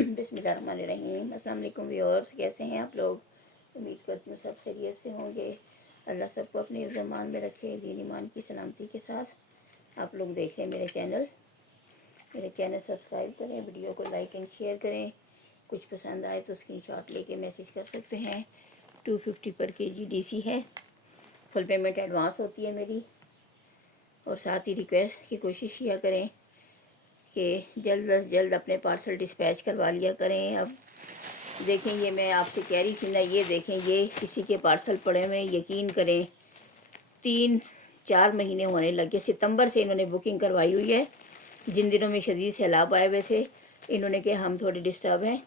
बिस्मिल्लाहिर्रहमानिर्रहीम। अस्सलाम वालेकुम व्यूअर्स, कैसे हैं आप लोग? उम्मीद करती हूँ सब खैरियत से होंगे। अल्लाह सबको अपने ईमान में रखे, दीन ईमान की सलामती के साथ। आप लोग देखें मेरे चैनल सब्सक्राइब करें, वीडियो को लाइक एंड शेयर करें। कुछ पसंद आए तो स्क्रीनशॉट लेके मैसेज कर सकते हैं। 250 पर केजी डीसी है। फुल पेमेंट एडवांस होती है मेरी। और साथ ही रिक्वेस्ट की कोशिश किया करें कि जल्द अज जल्द अपने पार्सल डिस्पैच करवा लिया करें। अब देखें, ये मैं आपसे कह रही थी ना, ये देखें, ये किसी के पार्सल पड़े हुए, यकीन करें 3-4 महीने होने लगे। सितंबर से इन्होंने बुकिंग करवाई हुई है। जिन दिनों में शदीद सैलाब आए हुए थे, इन्होंने कहा हम थोड़े डिस्टर्ब हैं,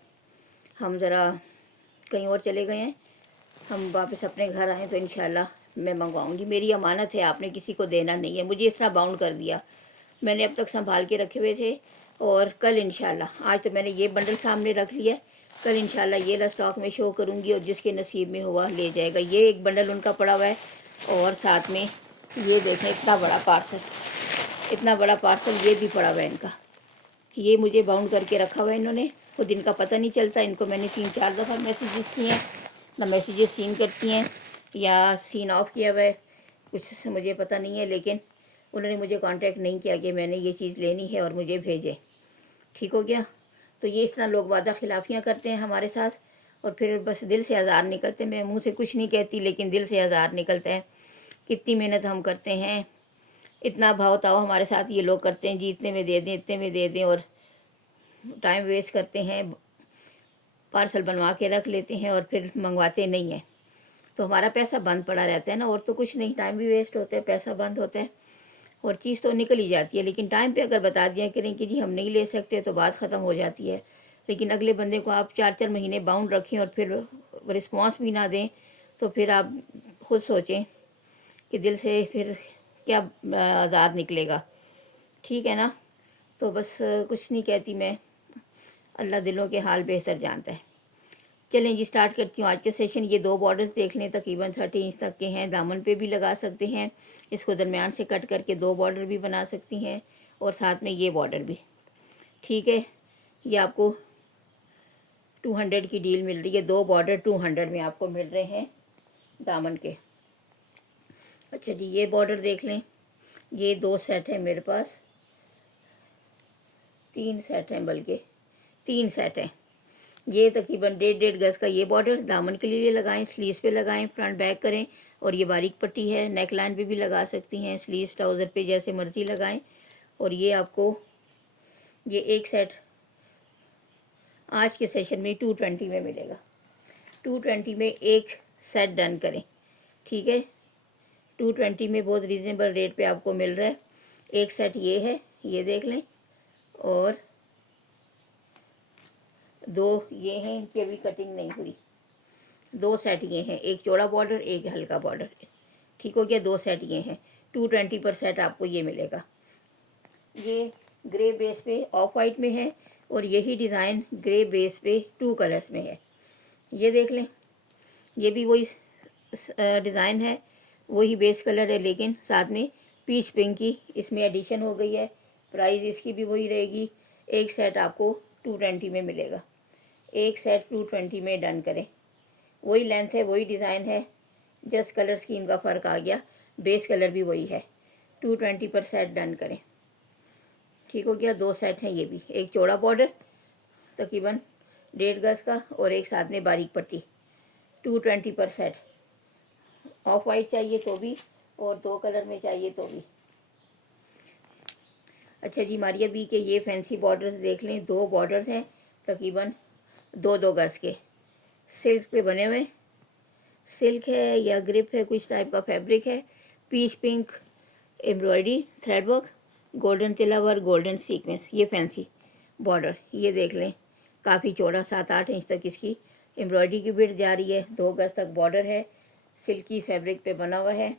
हम ज़रा कहीं और चले गए हैं, हम वापस अपने घर आएँ तो इंशाल्लाह मैं मंगवाऊंगी। मेरी अमानत है, आपने किसी को देना नहीं है। मुझे इस तरह बाउंड कर दिया, मैंने अब तक संभाल के रखे हुए थे। और कल इंशाल्लाह, आज तो मैंने ये बंडल सामने रख लिया, कल इंशाल्लाह ये ला स्टॉक में शो करूँगी और जिसके नसीब में हुआ ले जाएगा। ये एक बंडल उनका पड़ा हुआ है और साथ में ये देखें इतना बड़ा पार्सल ये भी पड़ा हुआ है इनका। ये मुझे बाउंड करके रखा हुआ है इन्होंने, खुद इनका पता नहीं चलता। इनको मैंने 3-4 दफ़ा मैसेजेस किए हैं, ना मैसेजेस सीन करती हैं या सीन ऑफ किया हुआ है, कुछ मुझे पता नहीं है। लेकिन उन्होंने मुझे कांटेक्ट नहीं किया कि मैंने ये चीज़ लेनी है और मुझे भेजें। ठीक हो गया। तो ये इस तरह लोग वादा खिलाफियाँ करते हैं हमारे साथ और फिर बस दिल से आज़ार निकलते हैं। मैं मुंह से कुछ नहीं कहती, लेकिन दिल से आज़ार निकलता है। कितनी मेहनत हम करते हैं, इतना भाव ताव हमारे साथ ये लोग करते हैं जी, इतने में दे दें, इतने में दे दें, और टाइम वेस्ट करते हैं। पार्सल बनवा के रख लेते हैं और फिर मंगवाते नहीं हैं, तो हमारा पैसा बंद पड़ा रहता है ना, और तो कुछ नहीं। टाइम भी वेस्ट होता है, पैसा बंद होता है और चीज़ तो निकल ही जाती है। लेकिन टाइम पे अगर बता दिया करें कि जी हम नहीं ले सकते, तो बात ख़त्म हो जाती है। लेकिन अगले बंदे को आप 4-4 महीने बाउंड रखें और फिर रिस्पॉन्स भी ना दें, तो फिर आप खुद सोचें कि दिल से फिर क्या आज़ार निकलेगा। ठीक है ना। तो बस कुछ नहीं कहती मैं, अल्लाह दिलों के हाल बेहतर जानता है। चलें जी, स्टार्ट करती हूँ आज के सेशन। ये 2 बॉर्डर्स देख लें, तकरीबन 30 इंच तक के हैं। दामन पे भी लगा सकते हैं, इसको दरमियान से कट करके 2 बॉर्डर भी बना सकती हैं, और साथ में ये बॉर्डर भी। ठीक है, ये आपको 200 की डील मिल रही है। 2 बॉर्डर 200 में आपको मिल रहे हैं दामन के। अच्छा जी, ये बॉर्डर देख लें। ये 2 सेट है मेरे पास, 3 सेट हैं, बल्कि 3 सेट हैं। ये तकरीबन 1.5 गज़ का ये बॉर्डर दामन के लिए लगाएं, स्लीव्स पे लगाएं, फ्रंट बैक करें। और ये बारीक पट्टी है, नेक लाइन पे भी लगा सकती हैं, स्लीव्स ट्राउज़र पे जैसे मर्ज़ी लगाएं। और ये आपको ये एक सेट आज के सेशन में 220 में मिलेगा। 220 में एक सेट डन करें। ठीक है, 220 में बहुत रीज़नेबल रेट पे आपको मिल रहा है। एक सेट ये है, ये देख लें, और 2 ये हैं, इनकी अभी कटिंग नहीं हुई। 2 सेट ये हैं, एक चौड़ा बॉर्डर, एक हल्का बॉर्डर। ठीक हो गया, 2 सेट ये हैं। 220 पर सेट आपको ये मिलेगा। ये ग्रे बेस पे ऑफ वाइट में है, और यही डिज़ाइन ग्रे बेस पे 2 कलर्स में है। ये देख लें, ये भी वही डिज़ाइन है, वही बेस कलर है, लेकिन साथ में पीच पिंक की इसमें एडिशन हो गई है। प्राइस इसकी भी वही रहेगी। एक सेट आपको 220 में मिलेगा। एक सेट 220 में डन करें। वही लेंथ है, वही डिज़ाइन है, जस्ट कलर स्कीम का फ़र्क आ गया। बेस कलर भी वही है। 220 पर सेट डन करें। ठीक हो गया। 2 सेट हैं ये भी, एक चौड़ा बॉर्डर तकरीबन 1.5 गज़ का, और एक साथ में बारीक पट्टी। 220 पर सेट। ऑफ वाइट चाहिए तो भी, और 2 कलर में चाहिए तो भी। अच्छा जी, मारिया बी के ये फैंसी बॉर्डर्स देख लें। 2 बॉर्डर्स हैं तकरीबन 2-2 गज़ के, सिल्क पे बने हुए। सिल्क है या ग्रिप है, कुछ टाइप का फैब्रिक है। Peach pink embroidery, thread work, golden तिला वर्क, गोल्डन सीक्वेंस। ये फैंसी बॉर्डर ये देख लें, काफ़ी चौड़ा, 7-8 इंच तक इसकी एम्ब्रॉयडरी की विड्थ जा रही है। 2 गज़ तक बॉर्डर है, सिल्की फैब्रिक पे बना हुआ है।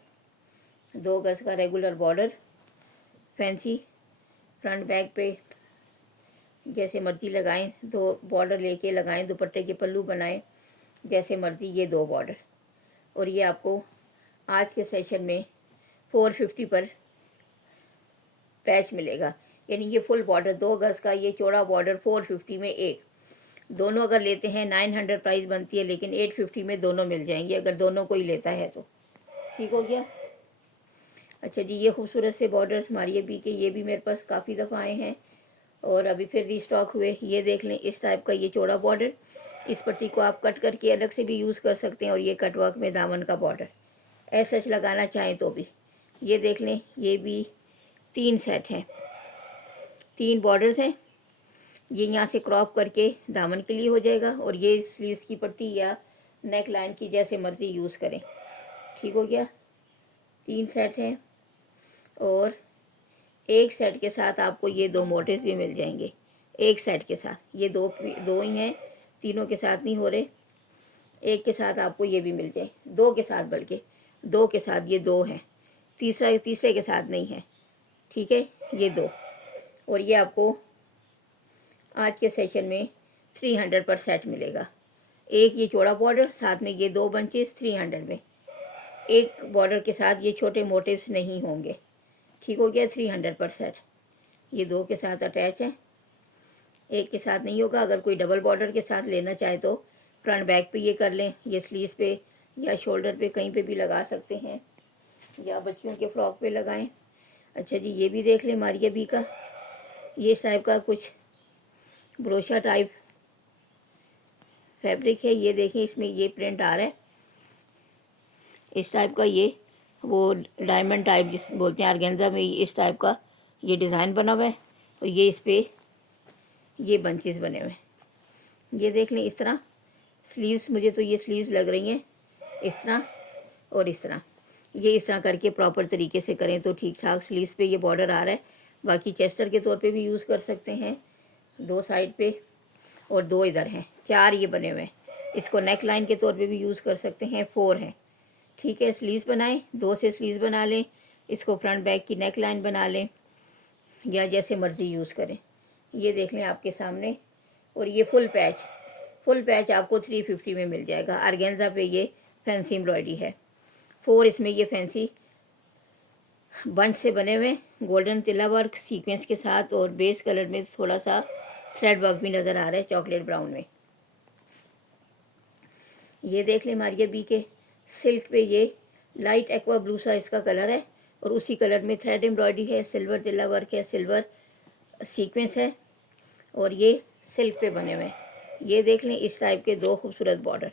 2 गज़ का regular border, fancy. Front back पे जैसे मर्जी लगाएं, 2 बॉर्डर लेके लगाएं, दुपट्टे के पल्लू बनाएं, जैसे मर्जी ये 2 बॉर्डर। और ये आपको आज के सेशन में 450 पर पैच मिलेगा। यानी ये फुल बॉर्डर 2 गज़ का, ये चौड़ा बॉर्डर 450 में एक। दोनों अगर लेते हैं 900 प्राइस बनती है, लेकिन 850 में दोनों मिल जाएंगी अगर दोनों कोई लेता है तो। ठीक हो गया। अच्छा जी, ये खूबसूरत से बॉर्डर मारिया बी के, ये भी मेरे पास काफ़ी दफ़ा आए हैं और अभी फिर रीस्टॉक हुए। ये देख लें, इस टाइप का ये चौड़ा बॉर्डर। इस पट्टी को आप कट करके अलग से भी यूज़ कर सकते हैं और ये कटवर्क में दामन का बॉर्डर ऐसा लगाना चाहें तो भी। ये देख लें, ये भी 3 सेट हैं, 3 बॉर्डर्स हैं। ये यहाँ से क्रॉप करके दामन के लिए हो जाएगा और ये स्लीव्स की पट्टी या नेक लाइन की जैसे मर्ज़ी यूज़ करें। ठीक हो गया। 3 सेट हैं और एक सेट के साथ आपको ये 2 मोटिव्स भी मिल जाएंगे। एक सेट के साथ ये दो ही हैं, तीनों के साथ नहीं हो रहे। एक के साथ आपको ये भी मिल जाए, 2 के साथ, बल्कि 2 के साथ ये 2 हैं, तीसरे के साथ नहीं है। ठीक है, ये 2। और ये आपको आज के सेशन में 300 पर सेट मिलेगा। एक ये चौड़ा बॉर्डर, साथ में ये 2 बंचेस 300 में। एक बॉर्डर के साथ ये छोटे मोटिव्स नहीं होंगे। ठीक हो गया, 300 पर सेट। ये 2 के साथ अटैच है, एक के साथ नहीं होगा। अगर कोई डबल बॉर्डर के साथ लेना चाहे तो फ्रंट बैक पे ये कर लें, ये स्लीव्स पे या शोल्डर पे कहीं पे भी लगा सकते हैं, या बच्चियों के फ्रॉक पे लगाएं। अच्छा जी, ये भी देख लें मारिया बी का, ये इस टाइप का कुछ ब्रोशा टाइप फैब्रिक है। ये देखें, इसमें ये प्रिंट आ रहा है इस टाइप का। ये वो डायमंड टाइप जिस बोलते हैं ऑर्गेन्जा में, इस टाइप का ये डिज़ाइन बना हुआ है और ये इस पर ये बंचेस बने हुए हैं। ये देख लें, इस तरह स्लीव्स, मुझे तो ये स्लीव्स लग रही हैं इस तरह और इस तरह। ये इस तरह करके प्रॉपर तरीके से करें तो ठीक ठाक स्लीव्स पे ये बॉर्डर आ रहा है। बाकी चेस्टर के तौर पे भी यूज़ कर सकते हैं, 2 साइड पे और 2 इधर हैं, 4 ये बने हुए हैं। इसको नेक लाइन के तौर पे भी यूज़ कर सकते हैं, 4 हैं। ठीक है, स्लीव्स बनाएं, 2 से स्लीव्स बना लें, इसको फ्रंट बैक की नेक लाइन बना लें या जैसे मर्ज़ी यूज़ करें। ये देख लें आपके सामने। और ये फुल पैच आपको 350 में मिल जाएगा। ऑर्गेन्जा पे ये फैंसी एम्ब्रॉयडरी है। 4 इसमें ये फैंसी बंच से बने हुए, गोल्डन तिला वर्क सीक्वेंस के साथ, और बेस कलर में थोड़ा सा थ्रेड वर्क भी नज़र आ रहा है चॉकलेट ब्राउन में। ये देख लें मारिया बी के सिल्क पे, ये लाइट एक्वा ब्लू सा इसका कलर है और उसी कलर में थ्रेड एम्ब्रॉयडरी है, सिल्वर तिला वर्क है, सिल्वर सीक्वेंस है और ये सिल्क पे बने हुए हैं। ये देख लें, इस टाइप के 2 खूबसूरत बॉर्डर,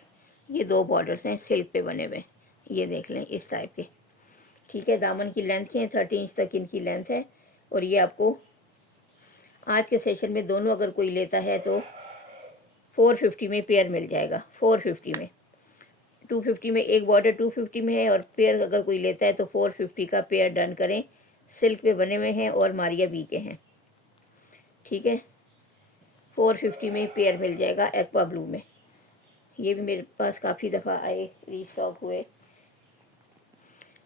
ये 2 बॉर्डर्स हैं सिल्क पे बने हुए। ये देख लें इस टाइप के। ठीक है, दामन की लेंथ के हैं, 30 इंच तक इनकी लेंथ है। और ये आपको आज के सेशन में दोनों अगर कोई लेता है तो 450 में पेयर मिल जाएगा। 450 में, 250 में एक बॉर्डर 250 में है और पेयर अगर कोई लेता है तो 450 का पेयर डन करें। सिल्क पे बने हुए हैं और मारिया बी के हैं। ठीक है, 450 में पेयर मिल जाएगा एक्वा ब्लू में। ये भी मेरे पास काफ़ी दफ़ा आए, रीस्टॉक हुए।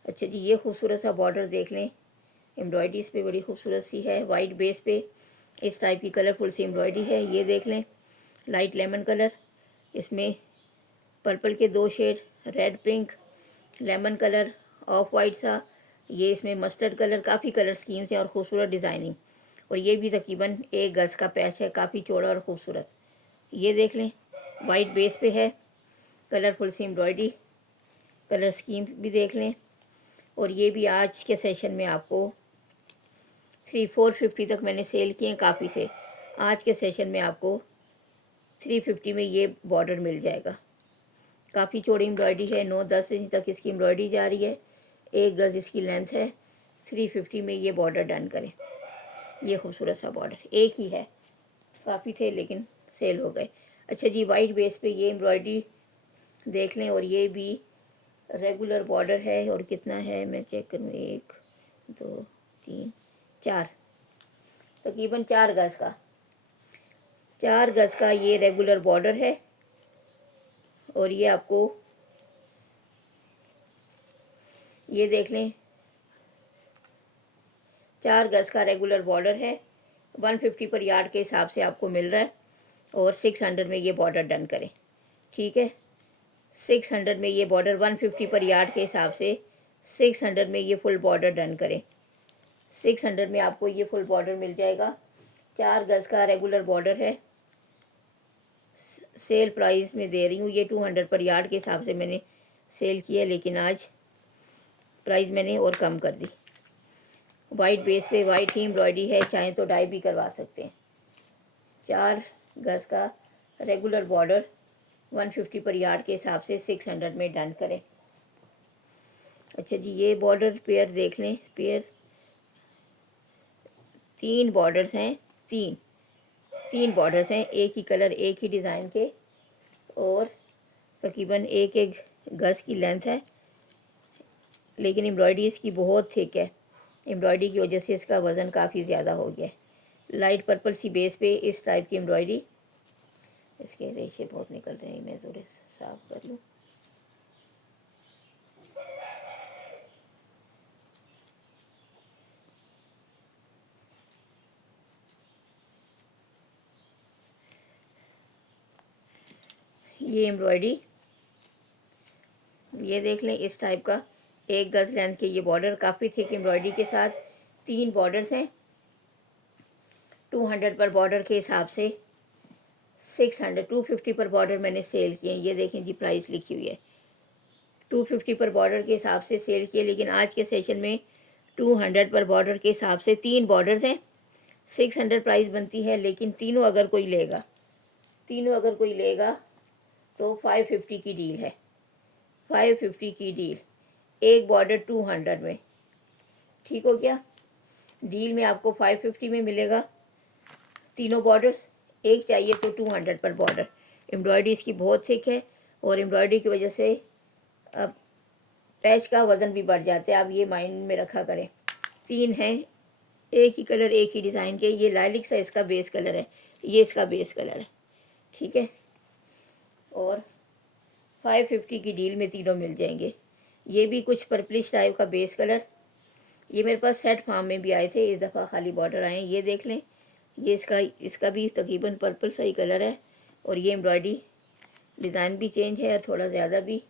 अच्छा जी, ये खूबसूरत सा बॉर्डर देख लें, एम्ब्रॉयडरी इस पर बड़ी खूबसूरत सी है, वाइट बेस पे इस टाइप की कलरफुल सी एम्ब्रॉयडरी है। ये देख लें, लाइट लेमन कलर, इसमें पर्पल के 2 shade, red pink, lemon colour, off white सा, ये इसमें मस्टर्ड कलर, काफ़ी कलर स्कीम्स हैं और ख़ूबसूरत डिज़ाइनिंग। और ये भी तकरीबन 1 गज़ का पैच है, काफ़ी चौड़ा और ख़ूबसूरत। ये देख लें, वाइट बेस पे है, कलरफुल सी एम्ब्रॉयडरी, कलर स्कीम भी देख लें। और ये भी आज के सेशन में आपको 450 तक मैंने सेल किए हैं, काफ़ी थे। आज के सेशन में आपको 350 में ये बॉर्डर मिल जाएगा। काफ़ी चौड़ी एम्ब्रॉयडरी है, 9-10 इंच तक इसकी एम्ब्रॉयडरी जा रही है, 1 गज़ इसकी लेंथ है। 350 में ये बॉर्डर डन करें। ये खूबसूरत सा बॉर्डर एक ही है, काफ़ी थे लेकिन सेल हो गए। अच्छा जी, वाइट बेस पे ये एम्ब्रॉयडरी देख लें और ये भी रेगुलर बॉर्डर है। और कितना है मैं चेक करूँ, 1 2 3 4, तकरीबन 4 गज़ का, 4 गज़ का ये रेगुलर बॉर्डर है। और ये आपको ये देख लें, 4 गज़ का रेगुलर बॉर्डर है, 150 पर यार्ड के हिसाब से आपको मिल रहा है। और 600 में ये बॉर्डर डन करें। ठीक है, 600 में ये बॉर्डर, 150 पर यार्ड के हिसाब से 600 में ये फुल बॉर्डर डन करें। 600 में आपको ये फुल बॉर्डर मिल जाएगा। 4 गज़ का रेगुलर बॉर्डर है, सेल प्राइस में दे रही हूँ। ये 200 पर यार्ड के हिसाब से मैंने सेल किया, लेकिन आज प्राइस मैंने और कम कर दी। वाइट बेस पे वाइट ही एम्ब्रॉयडरी है, चाहे तो डाई भी करवा सकते हैं। 4 गज का रेगुलर बॉर्डर 150 पर यार्ड के हिसाब से 600 में डन करें। अच्छा जी, ये बॉर्डर पेयर देख लें। पेयर 3 बॉर्डर्स हैं, तीन बॉर्डर्स हैं, एक ही कलर एक ही डिज़ाइन के, और तकरीबन एक एक गज की लेंथ है, लेकिन एम्ब्रॉयडरी इसकी बहुत थिक है। एम्ब्रॉयडरी की वजह से इसका वज़न काफ़ी ज़्यादा हो गया है। लाइट पर्पल सी बेस पे इस टाइप की एम्ब्रॉयडरी। इसके रेशे बहुत निकल रहे हैं, मैं थोड़े साफ कर लूँ। ये एम्ब्रॉयडरी ये देख लें, इस टाइप का 1 गज लेंथ के ये बॉर्डर, काफ़ी थिक एम्ब्रॉयडरी के साथ 3 बॉर्डर्स हैं। 200 पर बॉर्डर के हिसाब से 250 पर बॉर्डर मैंने सेल किए। ये देखें जी, प्राइस लिखी हुई है 250 पर बॉर्डर के हिसाब से सेल किए, लेकिन आज के सेशन में 200 पर बॉर्डर के हिसाब से 3 बॉर्डर्स हैं। 600 प्राइस बनती है, लेकिन तीनों अगर कोई लेगा तो 550 की डील है। 550 की डील, एक बॉर्डर 200 में। ठीक हो गया? डील में आपको 550 में मिलेगा तीनों बॉर्डर्स। एक चाहिए तो 200 पर बॉर्डर। एम्ब्रॉयडरी इसकी बहुत थिक है, और एम्ब्रॉयडरी की वजह से अब पैच का वज़न भी बढ़ जाता है, आप ये माइंड में रखा करें। 3 हैं, एक ही कलर एक ही डिज़ाइन के। ये लाइलिक सा इसका बेस कलर है, ये इसका बेस कलर है। ठीक है, और 550 की डील में तीनों मिल जाएंगे। ये भी कुछ पर्पलिश टाइप का बेस कलर। ये मेरे पास सेट फार्म में भी आए थे, इस दफ़ा खाली बॉर्डर आए हैं। ये देख लें, ये इसका भी तकरीबन पर्पल सा ही कलर है, और ये एम्ब्रॉयडरी डिज़ाइन भी चेंज है और थोड़ा ज़्यादा भी।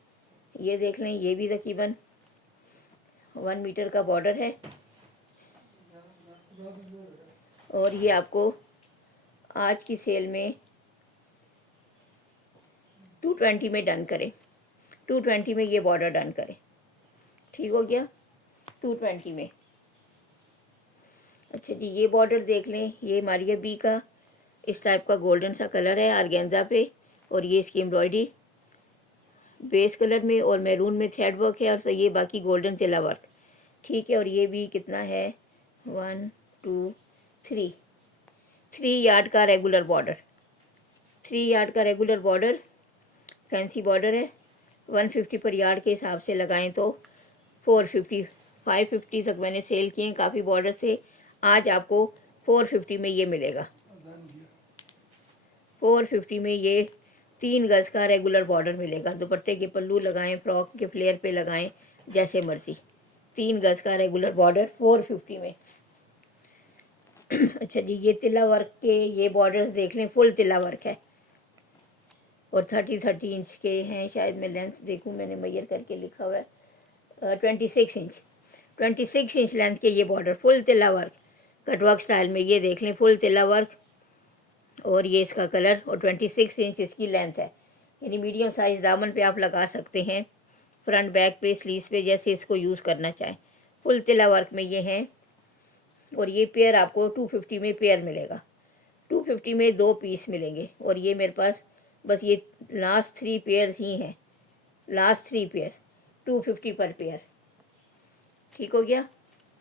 ये देख लें, ये भी तकरीबन 1 मीटर का बॉर्डर है, और ये आपको आज की सेल में 220 में डन करें। 220 में ये बॉर्डर डन करें। ठीक हो गया? 220 में। अच्छा जी, ये बॉर्डर देख लें, ये मारिया बी का इस टाइप का गोल्डन सा कलर है आर्गेन्जा पे, और ये इसकी एम्ब्रॉयडरी बेस कलर में और मैरून में थ्रेड वर्क है, और ये बाकी गोल्डन तिला वर्क। ठीक है, और ये भी कितना है, 1 2 3 यार्ड का रेगुलर बॉर्डर। 3 यार्ड का रेगुलर बॉर्डर फैंसी बॉर्डर है। 150 पर यार्ड के हिसाब से लगाएं तो 450 550 तक मैंने सेल किए हैं, काफ़ी बॉर्डर से। आज आपको 450 में ये मिलेगा। 450 में ये 3 गज का रेगुलर बॉर्डर मिलेगा। दुपट्टे के पल्लू लगाएं, फ्रॉक के फ्लेयर पे लगाएं, जैसे मर्जी। 3 गज का रेगुलर बॉर्डर 450 में। अच्छा जी, ये तिला वर्क के ये बॉर्डर्स देख लें, फुल तिला वर्क है, और 30 इंच के हैं। शायद मैं लेंथ देखूं, मैंने मेजर करके लिखा हुआ है 26 इंच लेंथ के ये बॉर्डर, फुल तिला वर्क कटवर्क स्टाइल में। ये देख लें, फुल तिला वर्क, और ये इसका कलर, और 26 इंच इसकी लेंथ है। यानी मीडियम साइज़ दामन पे आप लगा सकते हैं, फ्रंट बैक पे स्लीव्स पे, जैसे इसको यूज़ करना चाहें। फुल तिला वर्क में ये हैं, और ये पेयर आपको 250 में पेयर मिलेगा। 250 में 2 पीस मिलेंगे, और ये मेरे पास बस ये लास्ट 3 पेयर्स ही हैं। लास्ट 3 पेयर 250 पर पेयर। ठीक हो गया?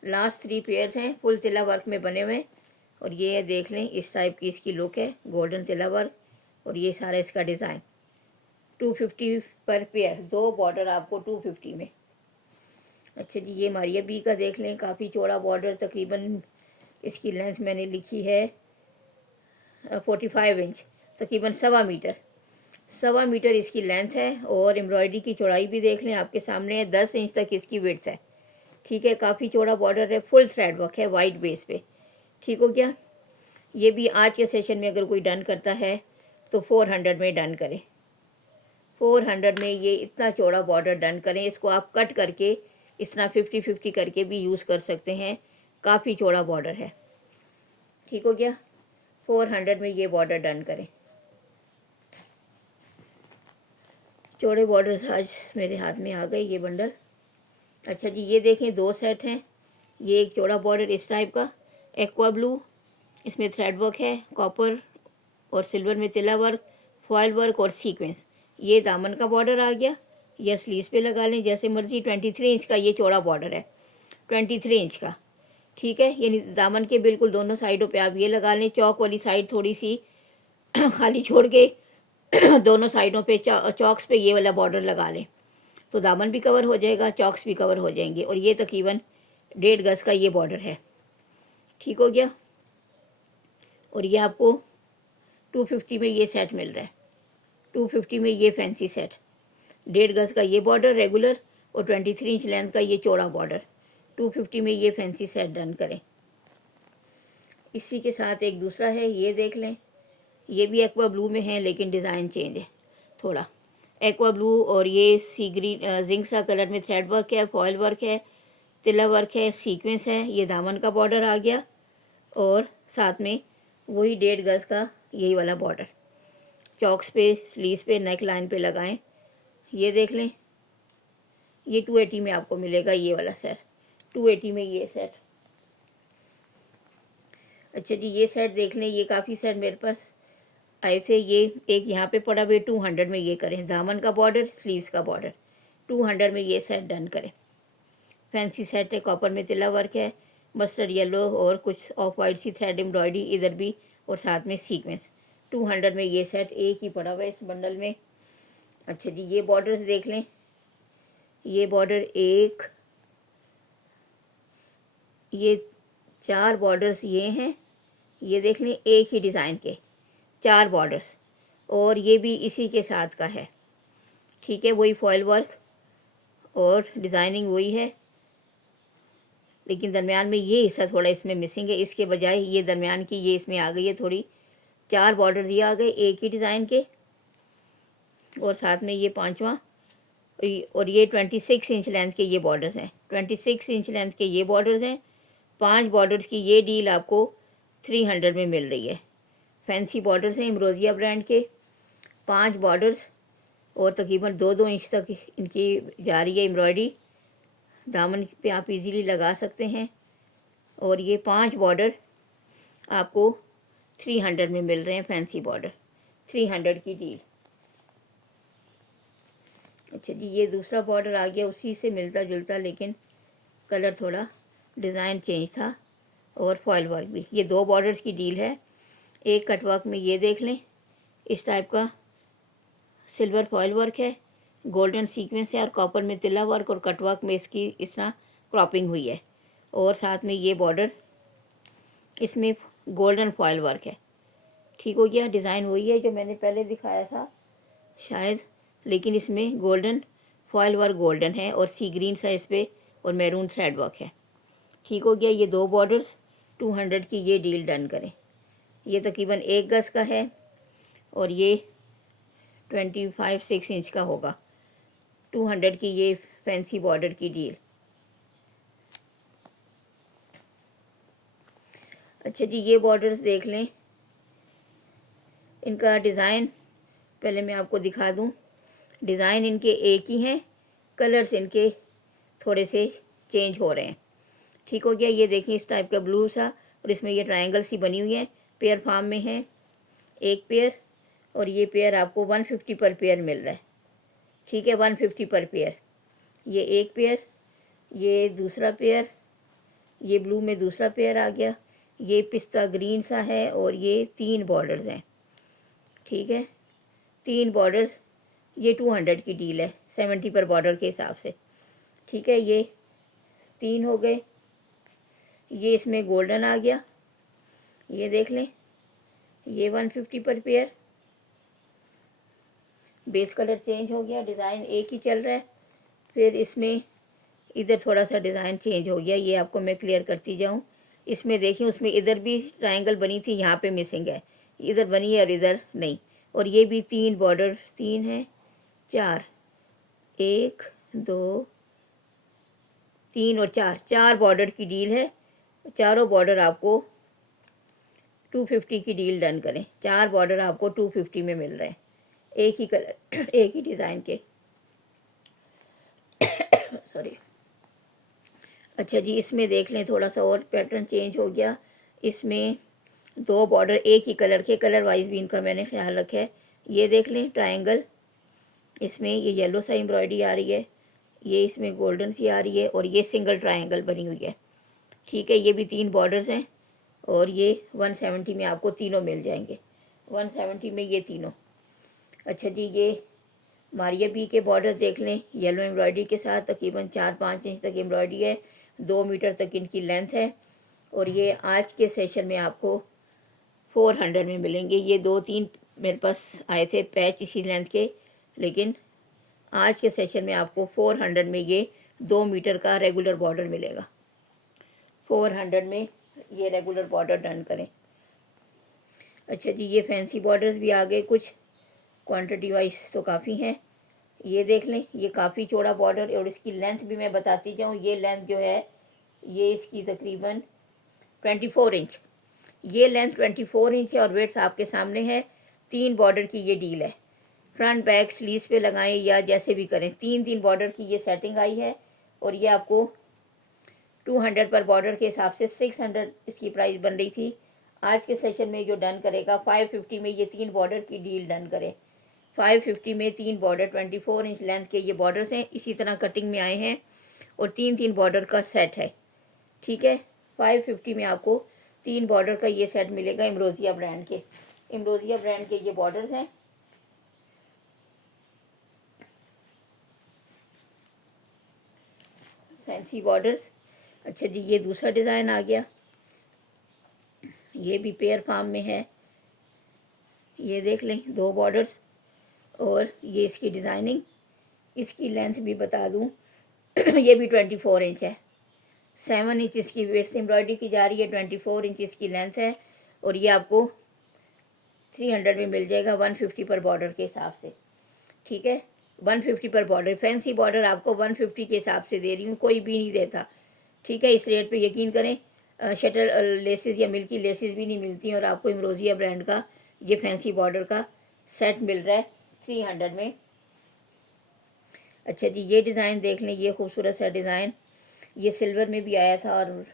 लास्ट 3 पेयर्स हैं, फुल तिला वर्क में बने हुए। और ये देख लें, इस टाइप की इसकी लुक है, गोल्डन तिला वर्क, और ये सारा इसका डिज़ाइन। 250 पर पेयर, 2 बॉर्डर आपको 250 में। अच्छा जी, ये मारिया बी का देख लें, काफ़ी चौड़ा बॉर्डर, तकरीबन इसकी लेंथ मैंने लिखी है 45 इंच, तकरीबन 1.25 मीटर इसकी लेंथ है। और एम्ब्रॉयडरी की चौड़ाई भी देख लें, आपके सामने है, 10 इंच तक इसकी विड्थ है। ठीक है, काफ़ी चौड़ा बॉर्डर है, फुल थ्रेड वर्क है वाइट बेस पे। ठीक हो गया? ये भी आज के सेशन में अगर कोई डन करता है तो 400 में डन करें। 400 में ये इतना चौड़ा बॉर्डर डन करें। इसको आप कट करके इस तरह 50-50 करके भी यूज़ कर सकते हैं, काफ़ी चौड़ा बॉर्डर है। ठीक हो गया? 400 में ये बॉर्डर डन करें। चौड़े बॉर्डर्स आज मेरे हाथ में आ गए ये बंडल। अच्छा जी, ये देखें 2 सेट हैं। ये एक चौड़ा बॉर्डर इस टाइप का एक्वा ब्लू, इसमें थ्रेड वर्क है, कॉपर और सिल्वर में तिला वर्क, फॉयल वर्क और सीक्वेंस। ये दामन का बॉर्डर आ गया, या स्लीव्स पे लगा लें जैसे मर्जी। 23 इंच का ये चौड़ा बॉर्डर है, 23 इंच का, ठीक है। यानी दामन के बिल्कुल दोनों साइडों पे आप ये लगा लें। चौक वाली साइड थोड़ी सी खाली छोड़ के दोनों साइडों पे चौक्स पे ये वाला बॉर्डर लगा लें तो दामन भी कवर हो जाएगा, चौक्स भी कवर हो जाएंगे। और ये तकरीबन 1.5 गज का ये बॉर्डर है, ठीक हो गया। और ये आपको 250 में ये सेट मिल रहा है, 250 में ये फैंसी सेट। 1.5 गज का ये बॉर्डर रेगुलर और 23 इंच लेंथ का ये चौड़ा बॉर्डर, 250 में ये फैंसी सेट डन करें। इसी के साथ एक दूसरा है, ये देख लें। ये भी एक्वा ब्लू में है लेकिन डिज़ाइन चेंज है थोड़ा। एक्वा ब्लू और ये सी ग्रीन जिंक सा कलर में थ्रेड वर्क है, फॉयल वर्क है, तिला वर्क है, सीक्वेंस है। ये दामन का बॉर्डर आ गया और साथ में वही 1.5 गज का यही वाला बॉर्डर। चौक्स पे, स्लीव्स पे, नेक लाइन पे लगाएं। ये देख लें, ये 280 में आपको मिलेगा ये वाला सेट, 280 में ये सेट। अच्छा जी, ये सेट देख लें। ये काफ़ी सेट मेरे पास आए थे। ये एक यहाँ पे पड़ा हुआ 200 में ये करें, दामन का बॉर्डर, स्लीव्स का बॉर्डर, 200 में ये सेट डन करें। फैंसी सेट है, कॉपर में तिला वर्क है, मस्टर्ड येलो और कुछ ऑफ वाइट सी थ्रेड एम्ब्रॉयडरी इधर भी और साथ में सीक्वेंस। 200 में ये सेट एक ही पड़ा हुआ है इस बंडल में। अच्छा जी, ये बॉर्डर्स देख लें। ये बॉर्डर एक, ये 4 बॉर्डर्स ये हैं, ये देख लें, एक ही डिज़ाइन के 4 बॉर्डर्स। और ये भी इसी के साथ का है, ठीक है। वही फॉयल वर्क और डिज़ाइनिंग वही है, लेकिन दरमियान में ये हिस्सा थोड़ा इसमें मिसिंग है। इसके बजाय ये दरमियान की ये इसमें आ गई है थोड़ी। 4 बॉर्डर ये आ गए एक ही डिज़ाइन के और साथ में ये 5वां। और ये 26 इंच लेंथ के ये बॉर्डर्स हैं, 26 इंच लेंथ के ये बॉर्डर्स हैं। 5 बॉर्डर्स की ये डील आपको 300 में मिल रही है। फैंसी बॉर्डर्स हैं इम्रोजिया ब्रांड के, 5 बॉर्डर्स और तकरीबन 2-2 इंच तक इनकी जा रही है एम्ब्रॉयडरी। दामन पे आप इजीली लगा सकते हैं। और ये 5 बॉर्डर आपको 300 में मिल रहे हैं, फैंसी बॉर्डर 300 की डील। अच्छा जी, ये दूसरा बॉर्डर आ गया उसी से मिलता जुलता, लेकिन कलर थोड़ा डिज़ाइन चेंज था और फॉयल वर्क भी। ये 2 बॉर्डर्स की डील है। एक कटवर्क में ये देख लें, इस टाइप का सिल्वर फॉयल वर्क है, गोल्डन सीक्वेंस है और कॉपर में तिला वर्क और कटवर्क में इसकी इस तरह क्रॉपिंग हुई है। और साथ में ये बॉर्डर इसमें गोल्डन फॉयल वर्क है, ठीक हो गया। डिज़ाइन वही है जो मैंने पहले दिखाया था शायद, लेकिन इसमें गोल्डन फॉयल वर्क गोल्डन है और सी ग्रीन सा इस पर और मैरून थ्रेड वर्क है, ठीक हो गया। ये 2 बॉर्डर्स 200 की ये डील डन करें। ये तकरीबन 1 गज का है और ये 25-6 इंच का होगा। 200 की ये फैंसी बॉर्डर की डील। अच्छा जी, ये बॉर्डर्स देख लें। इनका डिज़ाइन पहले मैं आपको दिखा दूं। डिज़ाइन इनके एक ही हैं, कलर्स इनके थोड़े से चेंज हो रहे हैं, ठीक हो गया। ये देखिए इस टाइप का ब्लू सा और इसमें ये ट्रायंगल सी बनी हुई है। पेयर फार्म में है एक पेयर और ये पेयर आपको 150 पर पेयर मिल रहा है, ठीक है। 150 पर पेयर। ये एक पेयर, ये दूसरा पेयर, ये ब्लू में दूसरा पेयर आ गया। ये पिस्ता ग्रीन सा है और ये 3 बॉर्डर्स हैं, ठीक है। 3 बॉर्डर्स, ये 200 की डील है 70 पर बॉर्डर के हिसाब से, ठीक है। ये 3 हो गए। ये इसमें गोल्डन आ गया, ये देख लें। ये 150 पर पेयर। बेस कलर चेंज हो गया, डिज़ाइन एक ही चल रहा है। फिर इसमें इधर थोड़ा सा डिज़ाइन चेंज हो गया, ये आपको मैं क्लियर करती जाऊँ। इसमें देखिए, उसमें इधर भी ट्रायंगल बनी थी, यहाँ पे मिसिंग है, इधर बनी है और इधर नहीं। और ये भी 3 बॉर्डर, 3 है 4, 1 2 3 और 4 बॉर्डर की डील है। चारों बॉर्डर आपको 250 की डील डन करें। 4 बॉर्डर आपको 250 में मिल रहे हैं। एक ही कलर एक ही डिज़ाइन के। सॉरी। अच्छा जी, इसमें देख लें थोड़ा सा और पैटर्न चेंज हो गया। इसमें दो बॉर्डर एक ही कलर के, कलर वाइज भी इनका मैंने ख्याल रखा है। ये देख लें ट्रायंगल, इसमें ये येलो सा एम्ब्रॉयडरी आ रही है, ये इसमें गोल्डन सी आ रही है, और ये सिंगल ट्रायंगल बनी हुई है। ठीक है, ये भी 3 बॉर्डर्स हैं और ये 170 में आपको तीनों मिल जाएंगे, 170 में ये तीनों। अच्छा जी, ये मारिया बी के बॉर्डर्स देख लें, येलो एम्ब्रॉयडरी के साथ तकरीबन 4-5 इंच तक एम्ब्रॉयडरी है, 2 मीटर तक इनकी लेंथ है, और ये आज के सेशन में आपको 400 में मिलेंगे। ये 2-3 मेरे पास आए थे पैच इसी लेंथ के, लेकिन आज के सेशन में आपको 400 में ये 2 मीटर का रेगुलर बॉर्डर मिलेगा। 400 में ये रेगुलर बॉर्डर डन करें। अच्छा जी, ये फैंसी बॉर्डर्स भी आ गए कुछ, क्वांटिटी वाइज तो काफ़ी हैं। ये देख लें, ये काफ़ी चौड़ा बॉर्डर, और इसकी लेंथ भी मैं बताती जाऊँ। ये लेंथ जो है ये इसकी तकरीबन 24 इंच, ये लेंथ 24 इंच है, और वेट्स आपके सामने है। 3 बॉर्डर की ये डील है, फ्रंट बैक स्लीव्स पे लगाएं या जैसे भी करें, 3 बॉर्डर की ये सेटिंग आई है। और ये आपको 200 पर बॉर्डर के हिसाब से 600 इसकी प्राइस बन रही थी। आज के सेशन में जो डन करेगा 550 में ये 3 बॉर्डर की डील डन करें। 550 में 3 बॉर्डर, 24 इंच लेंथ के ये बॉर्डर्स हैं, इसी तरह कटिंग में आए हैं, और 3 बॉर्डर का सेट है। ठीक है, 550 में आपको 3 बॉर्डर का ये सेट मिलेगा इम्रोजिया ब्रांड के। इम्रोजिया ब्रांड के ये बॉर्डर्स हैं। Fancy borders. अच्छा जी, ये दूसरा डिज़ाइन आ गया, ये भी पेयर फार्म में है। ये देख लें 2 बॉर्डर्स, और ये इसकी डिज़ाइनिंग, इसकी लेंथ भी बता दूं ये भी 24 इंच है, 7 इंच इसकी वेट से एम्ब्रॉयडरी की जा रही है, 24 इंच इसकी लेंथ है, और ये आपको 300 में मिल जाएगा 150 पर बॉर्डर के हिसाब से। ठीक है, 150 पर बॉर्डर, फैंसी बॉर्डर आपको 150 के हिसाब से दे रही हूँ, कोई भी नहीं देता। ठीक है, इस रेट पे यकीन करें, शटल लेसेस या मिल्की लेसेस भी नहीं मिलती हैं, और आपको इम्रोजिया ब्रांड का ये फैंसी बॉर्डर का सेट मिल रहा है 300 में। अच्छा जी, ये डिज़ाइन देख लें, ये खूबसूरत सा डिज़ाइन, ये सिल्वर में भी आया था और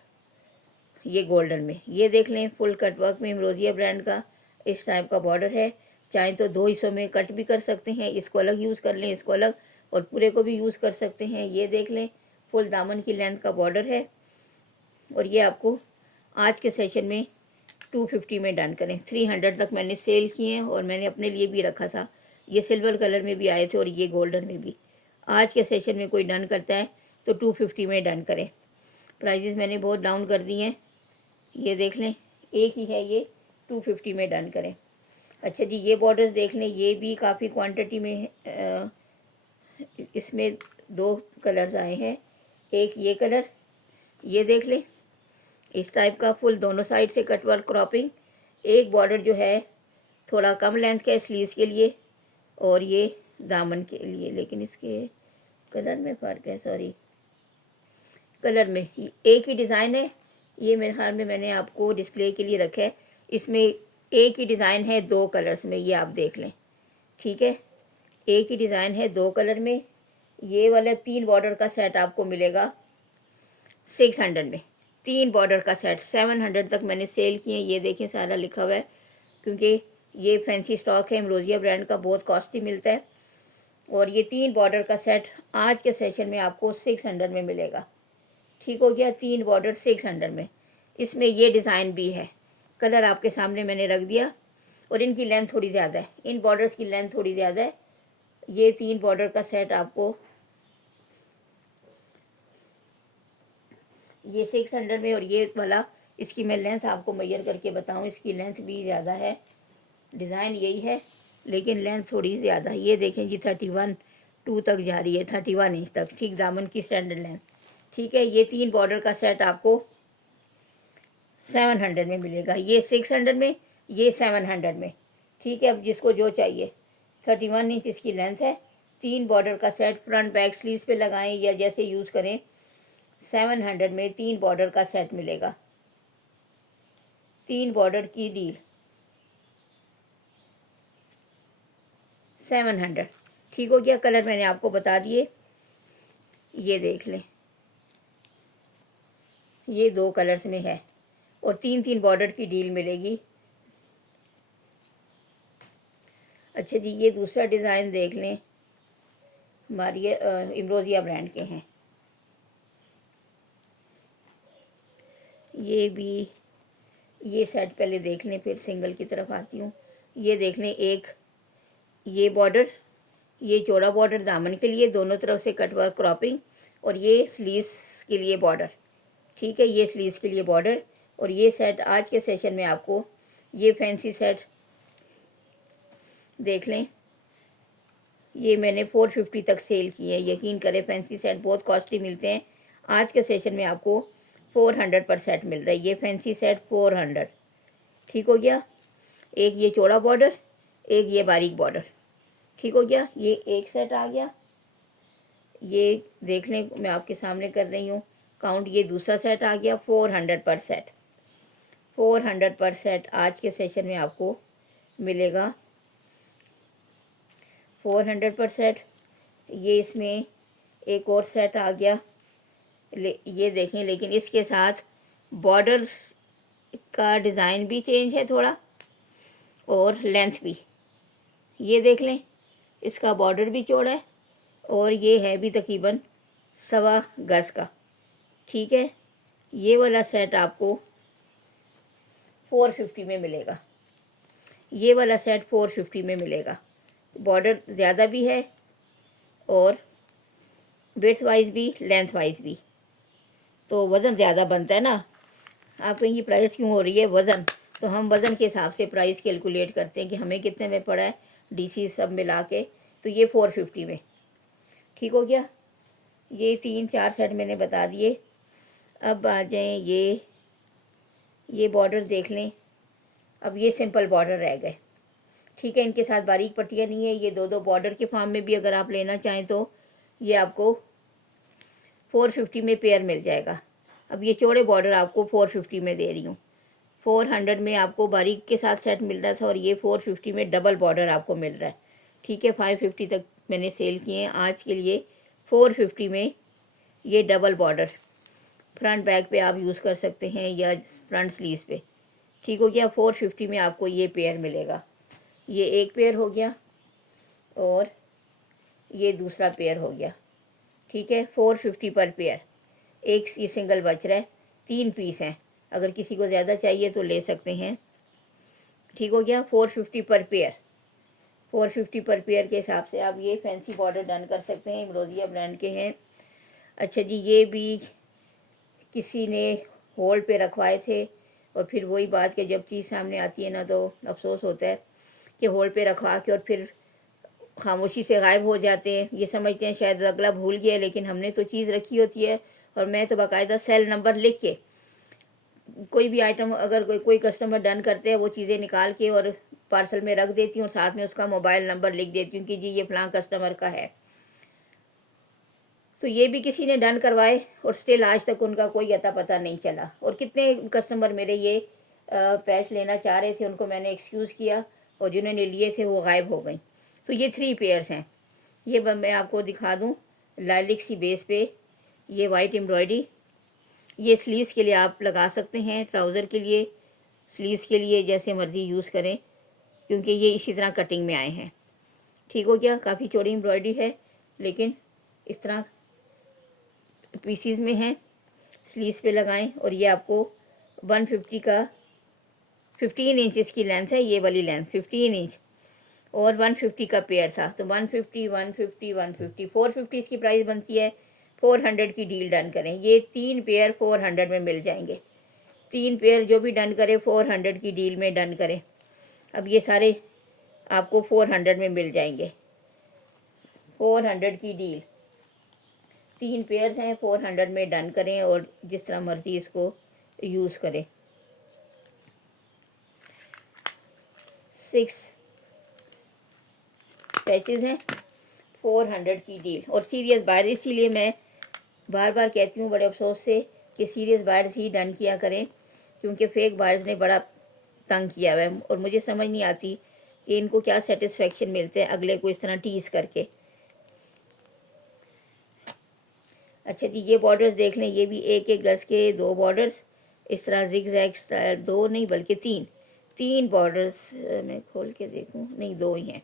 ये गोल्डन में। ये देख लें फुल कट वर्क में इम्रोजिया ब्रांड का इस टाइप का बॉर्डर है। चाहे तो 2 हिस्सों में कट भी कर सकते हैं, इसको अलग यूज़ कर लें, इसको अलग, और पूरे को भी यूज़ कर सकते हैं। ये देख लें फुल दामन की लेंथ का बॉर्डर है, और ये आपको आज के सेशन में 250 में डन करें। 300 तक मैंने सेल किए हैं, और मैंने अपने लिए भी रखा था। ये सिल्वर कलर में भी आए थे और ये गोल्डन में भी। आज के सेशन में कोई डन करता है तो 250 में डन करें। प्राइजेस मैंने बहुत डाउन कर दिए हैं, ये देख लें, एक ही है ये, 250 में डन करें। अच्छा जी, ये बॉर्डर्स देख लें, ये भी काफ़ी क्वांटिटी में इसमें 2 कलर्स आए हैं। एक ये कलर, ये देख लें, इस टाइप का फुल दोनों साइड से कट वर्क क्रॉपिंग। एक बॉर्डर जो है थोड़ा कम लेंथ का है स्लीव्स के लिए, और ये दामन के लिए, लेकिन इसके कलर में फ़र्क है, सॉरी, कलर में एक ही डिज़ाइन है। ये मेरे ख्याल में मैंने आपको डिस्प्ले के लिए रखा है। इसमें एक ही डिज़ाइन है 2 कलर्स में, ये आप देख लें। ठीक है, एक ही डिज़ाइन है 2 कलर में। ये वाला 3 बॉर्डर का सेट आपको मिलेगा 600 में। 3 बॉर्डर का सेट 700 तक मैंने सेल किए। ये देखें सारा लिखा हुआ है, क्योंकि ये फैंसी स्टॉक है, इम्रोजिया ब्रांड का, बहुत कॉस्टली मिलता है। और ये 3 बॉर्डर का सेट आज के सेशन में आपको 600 में मिलेगा। ठीक हो गया, 3 बॉर्डर 600 में। इसमें ये डिज़ाइन भी है, कलर आपके सामने मैंने रख दिया, और इनकी लेंथ थोड़ी ज़्यादा है, इन बॉर्डर्स की लेंथ थोड़ी ज़्यादा है। ये 3 बॉर्डर का सेट आपको ये 600 में, और ये वाला इसकी मैं लेंथ आपको मेजर करके बताऊं, इसकी लेंथ भी ज़्यादा है, डिज़ाइन यही है लेकिन लेंथ थोड़ी ज़्यादा है। ये देखें जी 31-2 तक जा रही है, 31 इंच तक, ठीक दामन की स्टैंडर्ड लेंथ। ठीक है, ये 3 बॉर्डर का सेट आपको 700 में मिलेगा, ये 600 में, ये 700 में। ठीक है, अब जिसको जो चाहिए, 31 इंच इसकी लेंथ है, 3 बॉर्डर का सेट, फ्रंट बैक स्लीव्स पे लगाएं या जैसे यूज़ करें। 700 में 3 बॉर्डर का सेट मिलेगा, 3 बॉर्डर की डील 700। ठीक हो गया। कलर मैंने आपको बता दिए, ये देख लें, ये 2 कलर्स में है और 3-3 बॉर्डर की डील मिलेगी। अच्छा जी, ये दूसरा डिज़ाइन देख लें, हमारी इम्रोजिया ब्रांड के हैं। ये भी, ये सेट पहले देख लें, फिर सिंगल की तरफ आती हूँ। ये देख लें, एक ये बॉर्डर, ये चौड़ा बॉर्डर दामन के लिए, दोनों तरफ से कट वर्क क्रॉपिंग, और ये स्लीव्स के लिए बॉर्डर। ठीक है, ये स्लीव्स के लिए बॉर्डर। और ये सेट आज के सेशन में आपको, ये फैंसी सेट देख लें, ये मैंने 450 तक सेल किए हैं। यकीन करें, फैंसी सेट बहुत कॉस्टली मिलते हैं, आज के सेशन में आपको 400 पर सेट मिल रहा है। ये फैंसी सेट 400। ठीक हो गया। एक ये चौड़ा बॉर्डर, एक ये बारीक बॉर्डर। ठीक हो गया। ये एक सेट आ गया, ये देख लें, मैं आपके सामने कर रही हूँ काउंट। ये दूसरा सेट आ गया, 400 पर सेट। 400 पर सेट आज के सेशन में आपको मिलेगा, 400 पर सेट। ये इसमें एक और सेट आ गया, ये देखें, लेकिन इसके साथ बॉर्डर का डिज़ाइन भी चेंज है थोड़ा, और लेंथ भी। ये देख लें, इसका बॉर्डर भी चौड़ा है और ये है भी तकरीबन 1.25 गज का। ठीक है, ये वाला सेट आपको 450 में मिलेगा। ये वाला सेट 450 में मिलेगा। बॉर्डर ज़्यादा भी है और विड्थ वाइज भी, लेंथ वाइज भी, तो वज़न ज़्यादा बनता है ना। आप कहेंगी प्राइस क्यों हो रही है, वज़न, तो हम वज़न के हिसाब से प्राइस कैलकुलेट करते हैं कि हमें कितने में पड़ा है, डीसी सब मिला के। तो ये 450 में। ठीक हो गया। ये 3-4 सेट मैंने बता दिए। अब आ जाएं, ये बॉर्डर देख लें। अब ये सिंपल बॉर्डर रह गए। ठीक है, इनके साथ बारीक पट्टियाँ नहीं है। ये 2-2 बॉर्डर के फॉर्म में भी अगर आप लेना चाहें तो ये आपको 450 में पेयर मिल जाएगा। अब ये चौड़े बॉर्डर आपको 450 में दे रही हूँ। 400 में आपको बारीक के साथ सेट मिल रहा था और ये 450 में डबल बॉर्डर आपको मिल रहा है। ठीक है, 550 तक मैंने सेल किए हैं। आज के लिए 450 में ये डबल बॉर्डर फ्रंट बैक पे आप यूज़ कर सकते हैं या फ्रंट स्लीव्स पे। ठीक हो गया। 450 में आपको ये पेयर मिलेगा। ये एक पेयर हो गया और ये दूसरा पेयर हो गया। ठीक है, 450 पर पेयर। एक ये सिंगल बच रहा है, 3 पीस हैं, अगर किसी को ज़्यादा चाहिए तो ले सकते हैं। ठीक हो गया। 450 पर पेयर। 450 पर पेयर के हिसाब से आप ये फैंसी बॉर्डर डन कर सकते हैं। इम्रोजिया ब्रांड के हैं। अच्छा जी, ये भी किसी ने होल्ड पे रखवाए थे और फिर वही बात कि जब चीज़ सामने आती है ना तो अफसोस होता है कि होल्ड पे रखवा के और फिर खामोशी से गायब हो जाते हैं। ये समझते हैं शायद अगला भूल गया, लेकिन हमने तो चीज़ रखी होती है। और मैं तो बाकायदा सेल नंबर लिख के, कोई भी आइटम अगर कोई कस्टमर डन करते हैं, वो चीज़ें निकाल के और पार्सल में रख देती हूँ और साथ में उसका मोबाइल नंबर लिख देती हूँ कि जी ये फ़लाँ कस्टमर का है। तो ये भी किसी ने डन करवाए और स्टिल आज तक उनका कोई अता पता नहीं चला। और कितने कस्टमर मेरे ये पैच लेना चाह रहे थे, उनको मैंने एक्सक्यूज़ किया और जिन्होंने लिए थे वो गायब हो गई। तो ये 3 पेयर्स हैं। ये मैं आपको दिखा दूँ, लाइलिक सी बेस पे ये वाइट एम्ब्रॉयडरी। ये स्लीव्स के लिए आप लगा सकते हैं, ट्राउज़र के लिए, स्लीव्स के लिए, जैसे मर्ज़ी यूज़ करें, क्योंकि ये इसी तरह कटिंग में आए हैं। ठीक हो गया। काफ़ी चौड़ी एम्ब्रॉयडरी है, लेकिन इस तरह पीसीज में हैं। स्लीव्स पे लगाएं और ये आपको 150 का 15 इंच इसकी लेंथ है, ये वाली लेंथ 15 इंच और 150 का पेयर था। तो 150 150 150 450 इसकी प्राइस बनती है। 400 की डील डन करें। ये 3 पेयर 400 में मिल जाएंगे। 3 पेयर जो भी डन करें 400 की डील में डन करें। अब ये सारे आपको 400 में मिल जाएंगे। 400 की डील, 3 पेयर्स हैं, 400 में डन करें और जिस तरह मर्ज़ी इसको यूज़ करें। 6 पैचेस हैं, 400 की डील। और सीरियस बायर, इसीलिए मैं बार बार कहती हूँ बड़े अफसोस से कि सीरियस बायर्स ही डन किया करें, क्योंकि फेक बायर्स ने बड़ा तंग किया हुआ है और मुझे समझ नहीं आती कि इनको क्या सेटिस्फेक्शन मिलते हैं अगले को इस तरह टीज करके। अच्छा जी, ये बॉर्डर्स देख लें, ये भी एक एक गज के 2 बॉर्डर्स इस तरह जिग जैग स्टाइल, 2 नहीं बल्कि 3 बॉर्डर्स। मैं खोल के देखूं, नहीं 2 ही हैं,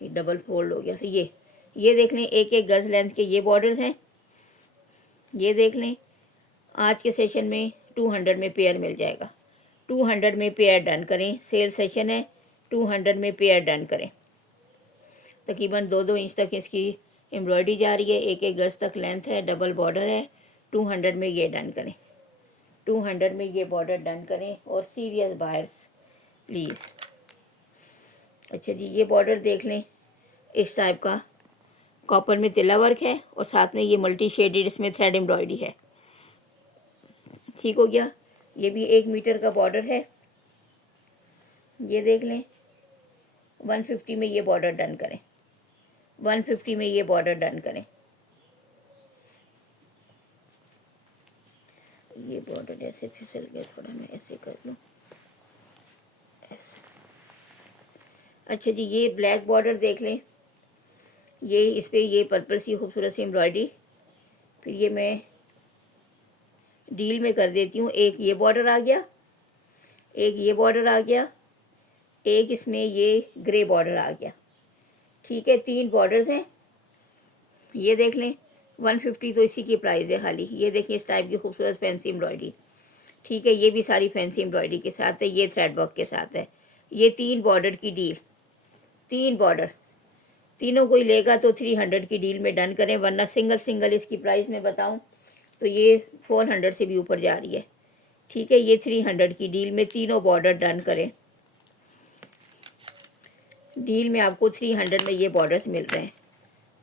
ये डबल फोल्ड हो गया था। ये देख लें, एक एक गज लेंथ के ये बॉर्डर्स हैं। ये देख लें, आज के सेशन में 200 में पेयर मिल जाएगा। 200 में पेयर डन करें, सेल सेशन है, 200 में पेयर डन करें। तकरीबन 2-2 इंच तक इसकी एम्ब्रॉयडरी जा रही है, एक एक गज तक लेंथ है, डबल बॉर्डर है। 200 में ये डन करें, 200 में ये बॉर्डर डन करें। और सीरियस बायर्स प्लीज़। अच्छा जी, ये बॉर्डर देख लें, इस टाइप का कॉपर में तिल्ला वर्क है और साथ में ये मल्टी शेडेड इसमें थ्रेड एम्ब्रॉयडरी है। ठीक हो गया। ये भी 1 मीटर का बॉर्डर है। ये देख लें, 150 में ये बॉर्डर डन करें, 150 में ये बॉर्डर डन करें। ये बॉर्डर ऐसे फिसल गया थोड़ा, मैं ऐसे कर लूँ, ऐसे। अच्छा जी, ये ब्लैक बॉर्डर देख लें, ये इस पर ये पर्पल सी खूबसूरत सी एम्ब्रॉयडरी। फिर ये मैं डील में कर देती हूँ, एक ये बॉर्डर आ गया, एक ये बॉर्डर आ गया, एक इसमें ये ग्रे बॉर्डर आ गया। ठीक है, 3 बॉर्डर्स हैं। ये देख लें, 150 तो इसी की प्राइस है खाली। ये देखिए, इस टाइप की खूबसूरत फैंसी एम्ब्रॉयडरी। ठीक है, ये भी सारी फैंसी एम्ब्रॉयडरी के साथ है, ये थ्रेड वर्क के साथ है। ये 3 बॉर्डर की डील, 3 बॉर्डर, तीनों कोई लेगा तो 300 की डील में डन करें, वरना सिंगल सिंगल इसकी प्राइस में बताऊं तो ये 400 से भी ऊपर जा रही है। ठीक है, ये 300 की डील में तीनों बॉर्डर डन करें। डील में आपको 300 में ये बॉर्डर्स मिल रहे हैं।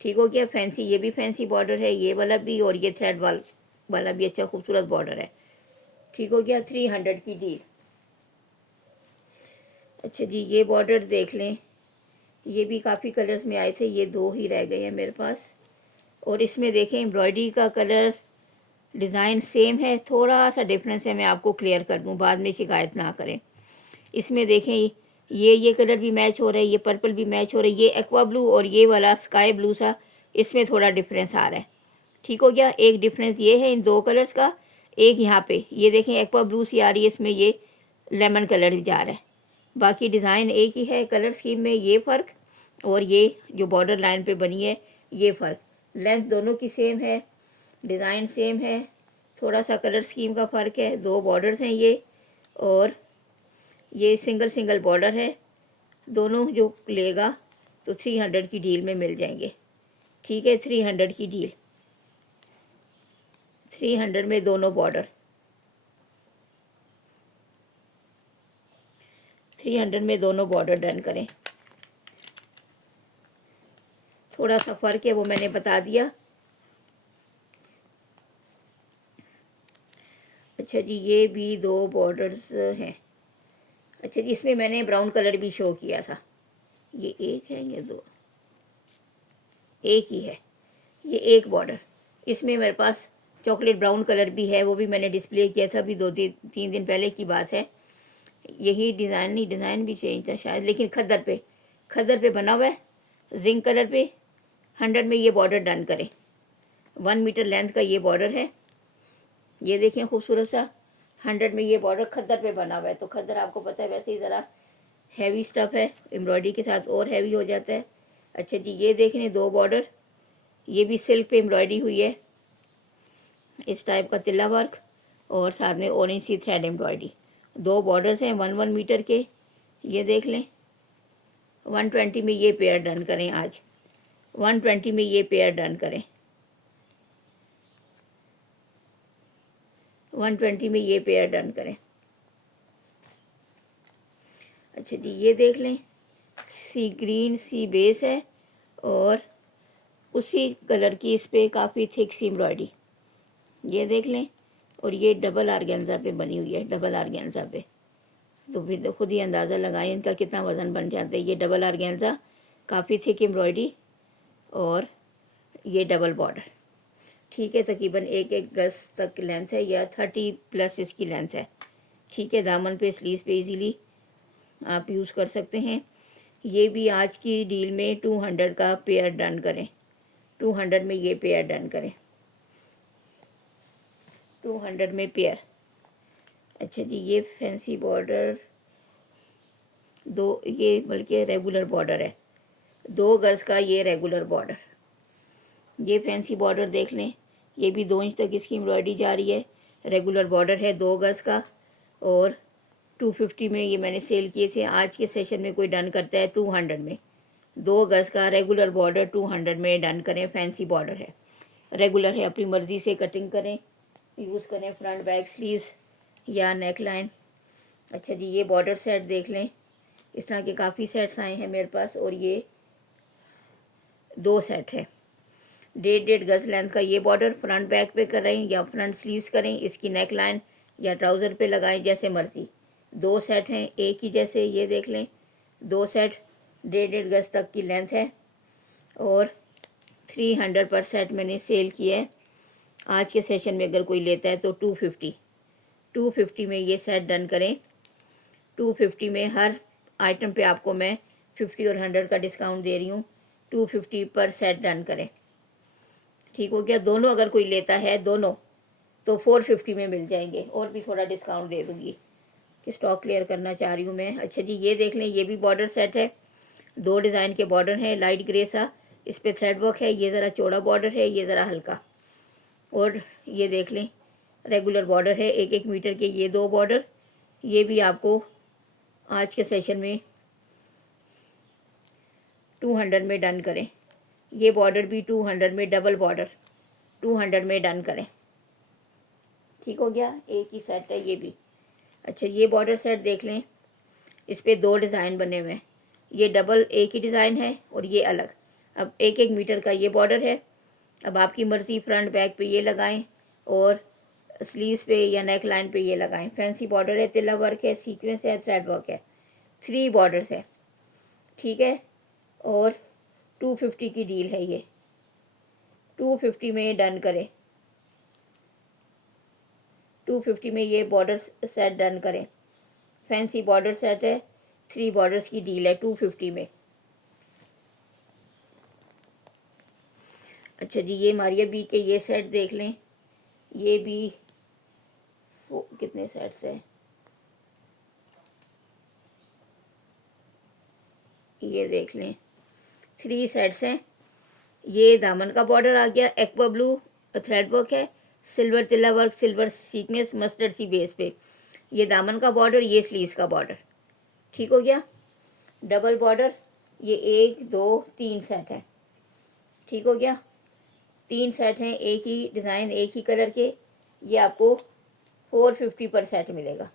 ठीक हो गया। फैंसी, ये भी फैंसी बॉर्डर है, ये वाला भी, और ये थ्रेड वाला भी अच्छा खूबसूरत बॉर्डर है। ठीक हो गया, 300 की डील। अच्छा जी, ये बॉर्डर देख लें, ये भी काफ़ी कलर्स में आए थे, ये 2 ही रह गए हैं मेरे पास। और इसमें देखें, एम्ब्रॉयडरी का कलर डिज़ाइन सेम है, थोड़ा सा डिफरेंस है, मैं आपको क्लियर कर दूं, बाद में शिकायत ना करें। इसमें देखें, ये कलर भी मैच हो रहा है, ये पर्पल भी मैच हो रहा है, ये एक्वा ब्लू और ये वाला स्काई ब्लू सा, इसमें थोड़ा डिफरेंस आ रहा है। ठीक हो गया। एक डिफरेंस ये है इन 2 कलर्स का। एक यहाँ पे ये देखें, एक्वा ब्लू सी आ रही है, इसमें ये लेमन कलर भी जा रहा है। बाकी डिज़ाइन एक ही है, कलर स्कीम में ये फ़र्क, और ये जो बॉर्डर लाइन पे बनी है ये फ़र्क। लेंथ दोनों की सेम है, डिज़ाइन सेम है, थोड़ा सा कलर स्कीम का फ़र्क है। 2 बॉर्डर्स हैं ये, और ये सिंगल सिंगल बॉर्डर है। दोनों जो लेगा तो 300 की डील में मिल जाएंगे। ठीक है, 300 की डील, 300 में दोनों बॉर्डर, 300 में दोनों बॉर्डर डन करें। थोड़ा सा फ़र्क है, वो मैंने बता दिया। अच्छा जी, ये भी 2 बॉर्डर्स हैं। अच्छा जी, इसमें मैंने ब्राउन कलर भी शो किया था। ये एक है, ये 2, एक ही है। ये एक बॉर्डर, इसमें मेरे पास चॉकलेट ब्राउन कलर भी है, वो भी मैंने डिस्प्ले किया था, अभी 2-3 दिन पहले की बात है। यही डिज़ाइन, नहीं डिज़ाइन भी चेंज था शायद, लेकिन खद्दर पे बना हुआ है, जिंक कलर पे। 100 में ये बॉर्डर डन करें, 1 मीटर लेंथ का ये बॉर्डर है। ये देखें खूबसूरत सा, 100 में ये बॉर्डर खद्दर पे बना हुआ है। तो खद्दर आपको पता है वैसे ही ज़रा हैवी स्टफ़ है, एम्ब्रॉयडरी के साथ और हैवी हो जाता है। अच्छा जी, ये देखें 2 बॉर्डर, ये भी सिल्क पे एम्ब्रॉयडरी हुई है, इस टाइप का तिल्ला वर्क, और साथ में ऑरेंज सी थ्रेड एम्ब्रॉयडरी। 2 बॉर्डर्स हैं 1-1 मीटर के। ये देख लें, 120 में ये पेयर डन करें आज, 120 में ये पेयर डन करें, 120 में ये पेयर डन करें। अच्छा जी, ये देख लें, सी ग्रीन सी बेस है और उसी कलर की इस पर काफ़ी थिक सी एम्ब्रॉयडरी। ये देख लें, और ये डबल आर्गेन्जा पे बनी हुई है, डबल आर्गेन्जा पे। तो फिर तो खुद ही अंदाज़ा लगाएं इनका कितना वज़न बन जाता है। ये डबल आर्गेन्जा, काफ़ी थिक एम्ब्रॉयडरी, और ये डबल बॉर्डर। ठीक है, तकरीबन 1-1 गज तक लेंथ है, या 30+ इसकी लेंथ है। ठीक है, दामन पे, स्लीव्स पे इजीली आप यूज़ कर सकते हैं। ये भी आज की डील में 200 का पेयर डन करें, 200 में ये पेयर डन करें, 200 में पेयर। अच्छा जी, ये फैंसी बॉर्डर दो, ये बल्कि रेगुलर बॉर्डर है, 2 गज़ का ये रेगुलर बॉर्डर। ये फैंसी बॉर्डर देख लें, ये भी 2 इंच तक इसकी एम्ब्रॉयडरी जा रही है, रेगुलर बॉर्डर है 2 गज़ का, और 250 में ये मैंने सेल किए थे। आज के सेशन में कोई डन करता है 200 में, 2 गज़ का रेगुलर बॉर्डर 200 में डन करें। फैंसी बॉर्डर है, रेगुलर है, अपनी मर्ज़ी से कटिंग करें, यूज़ करें, फ्रंट बैक स्लीव्स या नेक लाइन। अच्छा जी, ये बॉर्डर सेट देख लें, इस तरह के काफ़ी सेट्स आए हैं मेरे पास, और ये 2 सेट है। 1.5 गज़ लेंथ का ये बॉर्डर फ्रंट बैक पे करें या फ्रंट स्लीव्स करें, इसकी नेक लाइन या ट्राउज़र पे लगाएं, जैसे मर्ज़ी। 2 सेट हैं एक ही जैसे, ये देख लें, 2 सेट 1.5 गज़ तक की लेंथ है, और 300 पर सेट मैंने सेल किया है। आज के सेशन में अगर कोई लेता है तो 250 में ये सेट डन करें। 250 में हर आइटम पे आपको मैं 50 और 100 का डिस्काउंट दे रही हूँ। 250 पर सेट डन करें, ठीक हो गया। दोनों अगर कोई लेता है दोनों तो 450 में मिल जाएंगे, और भी थोड़ा डिस्काउंट दे दूँगी कि स्टॉक क्लियर करना चाह रही हूँ मैं। अच्छा जी, ये देख लें, ये भी बॉर्डर सेट है, 2 डिज़ाइन के बॉर्डर हैं, लाइट ग्रे सा, इस पर थ्रेड वर्क है, ये ज़रा चौड़ा बॉर्डर है, ये ज़रा हल्का, और ये देख लें रेगुलर बॉर्डर है 1-1 मीटर के ये 2 बॉर्डर। ये भी आपको आज के सेशन में 200 में डन करें। ये बॉर्डर भी 200 में, डबल बॉर्डर 200 में डन करें, ठीक हो गया। एक ही सेट है ये भी। अच्छा, ये बॉर्डर सेट देख लें, इस पे 2 डिज़ाइन बने हुए हैं, ये डबल एक ही डिज़ाइन है और ये अलग। अब 1-1 मीटर का ये बॉर्डर है, अब आपकी मर्ज़ी फ्रंट बैक पे ये लगाएं और स्लीव्स पे या नेक लाइन पे ये लगाएं। फैंसी बॉर्डर है, तिल्ला वर्क है, सीक्वेंस है, थ्रेड वर्क है, 3 बॉर्डर्स है, ठीक है। और 250 की डील है ये, 250 में डन करें, 250 में ये बॉर्डर सेट डन करें। फैंसी बॉर्डर सेट है, 3 बॉर्डर्स की डील है 250 में। अच्छा जी, ये मारिया बी के ये सेट देख लें, ये भी कितने सेट्स हैं, ये देख लें 3 सेट्स हैं। ये दामन का बॉर्डर आ गया, एक्वा ब्लू थ्रेड वर्क है, सिल्वर तिल्ला वर्क, सिल्वर सीक्वेंस मस्टर्ड सी बेस पे, ये दामन का बॉर्डर, ये स्लीव्स का बॉर्डर, ठीक हो गया। डबल बॉर्डर, ये 1 2 3 सेट है, ठीक हो गया। 3 सेट हैं, एक ही डिज़ाइन एक ही कलर के, ये आपको 450 पर सेट मिलेगा।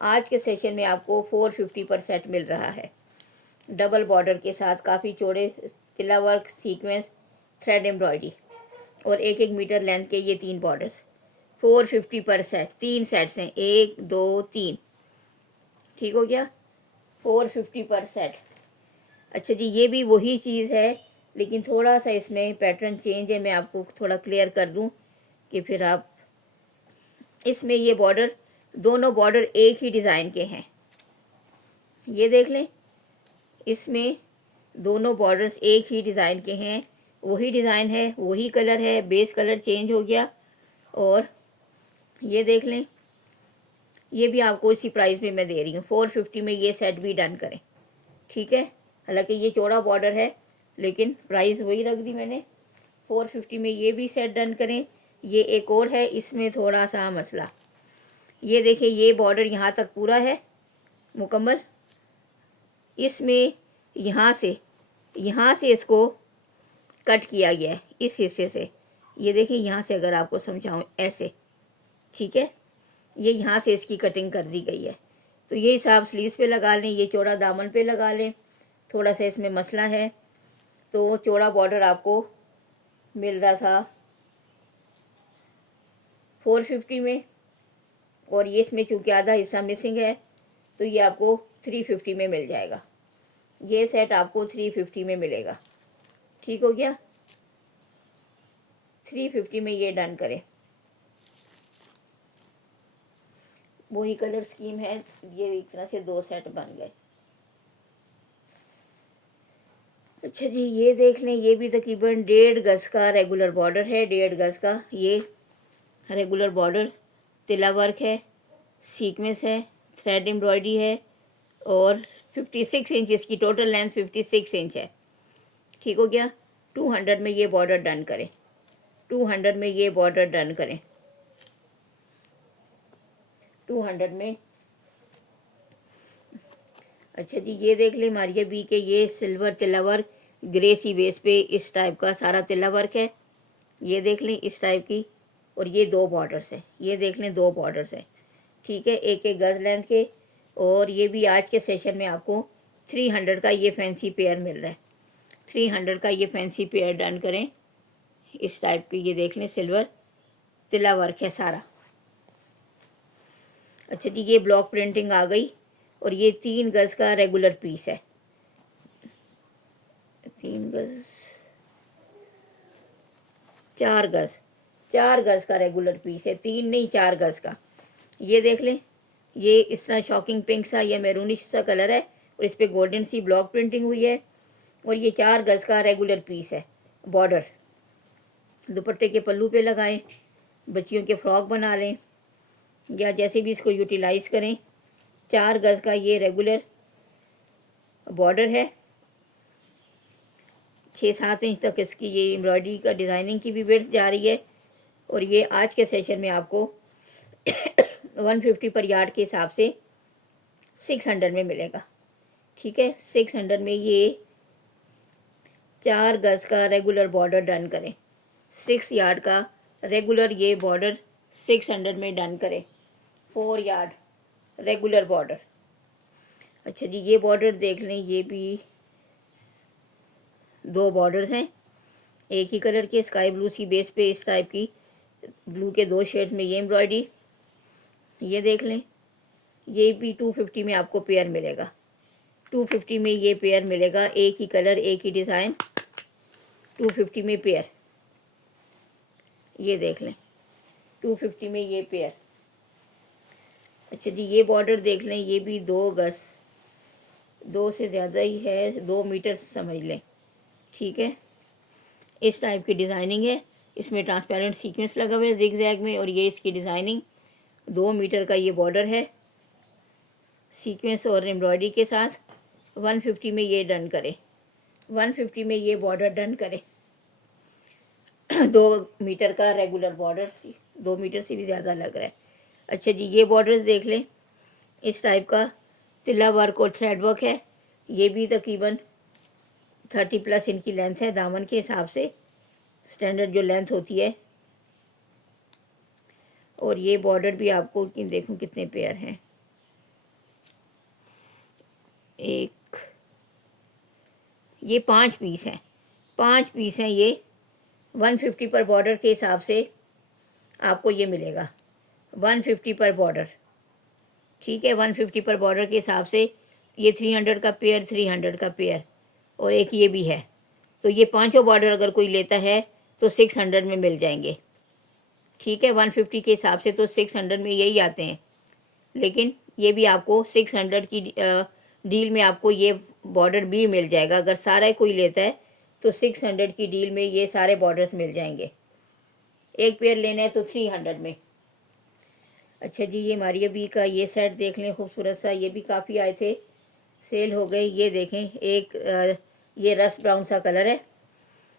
आज के सेशन में आपको 450 पर सेट मिल रहा है, डबल बॉर्डर के साथ, काफ़ी चौड़े तिल्ला वर्क, सीक्वेंस, थ्रेड एम्ब्रॉयडरी, और 1-1 मीटर लेंथ के ये 3 बॉर्डर्स, 450 पर सेट। 3 सेट्स हैं, 1 2 3, ठीक हो गया, 450 पर सेट। अच्छा जी, ये भी वही चीज़ है, लेकिन थोड़ा सा इसमें पैटर्न चेंज है, मैं आपको थोड़ा क्लियर कर दूं कि फिर आप, इसमें ये बॉर्डर, दोनों बॉर्डर एक ही डिज़ाइन के हैं, ये देख लें, इसमें दोनों बॉर्डर्स एक ही डिज़ाइन के हैं, वही डिज़ाइन है, वही कलर है, बेस कलर चेंज हो गया। और ये देख लें, ये भी आपको इसी प्राइस में मैं दे रही हूँ, 450 में ये सेट भी डन करें, ठीक है। हालांकि ये चौड़ा बॉर्डर है, लेकिन प्राइस वही रख दी मैंने, 450 में ये भी सेट डन करें। ये एक और है, इसमें थोड़ा सा मसला, ये देखिए, ये बॉर्डर यहाँ तक पूरा है मुकम्मल, इसमें यहाँ से इसको कट किया गया है, इस हिस्से से, ये देखिए यहाँ से, अगर आपको समझाऊँ ऐसे, ठीक है, ये यहाँ से इसकी कटिंग कर दी गई है। तो ये हिसाब स्लीव्स पे लगा लें, ये चौड़ा दामन पे लगा लें। थोड़ा सा इसमें मसला है, तो चौड़ा बॉर्डर आपको मिल रहा था 450 में, और ये इसमें चूँकि आधा हिस्सा मिसिंग है, तो ये आपको 350 में मिल जाएगा। ये सेट आपको 350 में मिलेगा, ठीक हो गया। 350 में ये डन करें, वही कलर स्कीम है, ये एक तरह से 2 सेट बन गए। अच्छा जी, ये देख लें, ये भी तकरीबन 1.5 गज का रेगुलर बॉर्डर है। 1.5 गज का ये रेगुलर बॉर्डर, तिला वर्क है, सीक्वेंस है, थ्रेड एम्ब्रॉयडरी है और 56 इंच इसकी टोटल लेंथ 56 इंच है। ठीक हो गया। 200 में ये बॉर्डर डन करें, 200 में ये बॉर्डर डन करें, 200 में। अच्छा जी, ये देख लें मारिया बी के ये सिल्वर तिला वर्क, ग्रे सी बेस पे इस टाइप का सारा तिला वर्क है। ये देख लें इस टाइप की, और ये 2 बॉर्डर्स है। ये देख लें 2 बॉर्डर्स है। ठीक है, 1-1 गज लेंथ के। और ये भी आज के सेशन में आपको 300 का ये फैंसी पेयर मिल रहा है। 300 का ये फैंसी पेयर डन करें इस टाइप की। ये देख लें सिल्वर तिला वर्क है सारा। अच्छा जी, ये ब्लॉक प्रिंटिंग आ गई और ये 3 गज का रेगुलर पीस है। 3 गज 4 गज 4 गज का रेगुलर पीस है, 3 नहीं 4 गज का। ये देख लें, ये इस तरह शॉकिंग पिंक सा या मैरूनिश सा कलर है और इस पर गोल्डन सी ब्लॉक प्रिंटिंग हुई है और ये 4 गज का रेगुलर पीस है। बॉर्डर दुपट्टे के पल्लू पे लगाएं, बच्चियों के फ्रॉक बना लें या जैसे भी इसको यूटिलाइज़ करें। 4 गज का ये रेगुलर बॉर्डर है। 6-7 इंच तक इसकी ये एम्ब्रॉयडरी का डिज़ाइनिंग की भी विड्थ जा रही है। और ये आज के सेशन में आपको 150 पर यार्ड के हिसाब से 600 में मिलेगा। ठीक है, 600 में ये 4 गज का रेगुलर बॉर्डर डन करें। 6 यार्ड का रेगुलर ये बॉर्डर 600 में डन करें। 4 यार्ड रेगुलर बॉर्डर। अच्छा जी, ये बॉर्डर देख लें, ये भी 2 बॉर्डर्स हैं एक ही कलर के, स्काई ब्लू सी बेस पे इस टाइप की, ब्लू के 2 शेड्स में ये एम्ब्रॉयडरी। ये देख लें, ये भी 250 में आपको पेयर मिलेगा। 250 में ये पेयर मिलेगा, एक ही कलर एक ही डिज़ाइन, 250 में पेयर। ये देख लें 250 में ये पेयर। अच्छा जी, ये बॉर्डर देख लें, ये भी 2 गज, 2 से ज़्यादा ही है, 2 मीटर समझ लें। ठीक है, इस टाइप की डिज़ाइनिंग है। इसमें ट्रांसपेरेंट सीक्वेंस लगा हुआ है जिग जैग में और ये इसकी डिज़ाइनिंग 2 मीटर का ये बॉर्डर है सीक्वेंस और एम्ब्रॉयडरी के साथ। 150 में ये डन करें, 150 में ये बॉर्डर डन करें। 2 मीटर का रेगुलर बॉर्डर, 2 मीटर से भी ज़्यादा लग रहा है। अच्छा जी, ये बॉर्डर्स देख लें, इस टाइप का तिल्ला वर्क और थ्रेड वर्क है। ये भी तकरीबन 30+ इनकी लेंथ है दामन के हिसाब से, स्टैंडर्ड जो लेंथ होती है। और ये बॉर्डर भी आपको देखूं कितने पेयर हैं, एक, ये 5 पीस हैं, 5 पीस हैं ये। 150 पर बॉर्डर के हिसाब से आपको ये मिलेगा, 150 पर बॉर्डर। ठीक है, 150 पर बॉर्डर के हिसाब से ये 300 का पेयर, 300 का पेयर और एक ये भी है। तो ये 5 बॉर्डर अगर कोई लेता है तो 600 में मिल जाएंगे। ठीक है, 150 के हिसाब से तो 600 में यही आते हैं, लेकिन ये भी आपको 600 की डील में आपको ये बॉर्डर भी मिल जाएगा। अगर सारा कोई लेता है तो 600 की डील में ये सारे बॉर्डर्स मिल जाएंगे। एक पेयर लेना है तो 300 में। अच्छा जी, ये मारिया बी का ये सेट देख लें, खूबसूरत सा, ये भी काफ़ी आए थे, सेल हो गए। ये देखें, एक ये रस्ट ब्राउन सा कलर है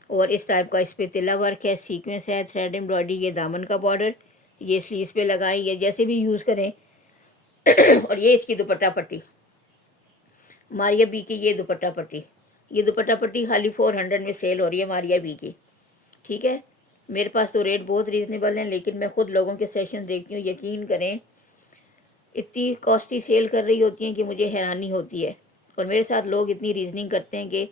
और इस टाइप का इस पर तिला वर्क है, सीक्वेंस है, थ्रेड एम्ब्रॉयडरी। ये दामन का बॉर्डर, ये स्लीव्स पे लगाएं, ये जैसे भी यूज़ करें। और ये इसकी दुपट्टा पट्टी, मारिया बी की ये दुपट्टा पट्टी, ये दुपट्टा पट्टी खाली 400 में सेल हो रही है मारिया बी की। ठीक है, मेरे पास तो रेट बहुत रीज़नेबल हैं, लेकिन मैं ख़ुद लोगों के सेशन देखती हूँ, यकीन करें इतनी कॉस्टली सेल कर रही होती हैं कि मुझे हैरानी होती है। और मेरे साथ लोग इतनी रीजनिंग करते हैं कि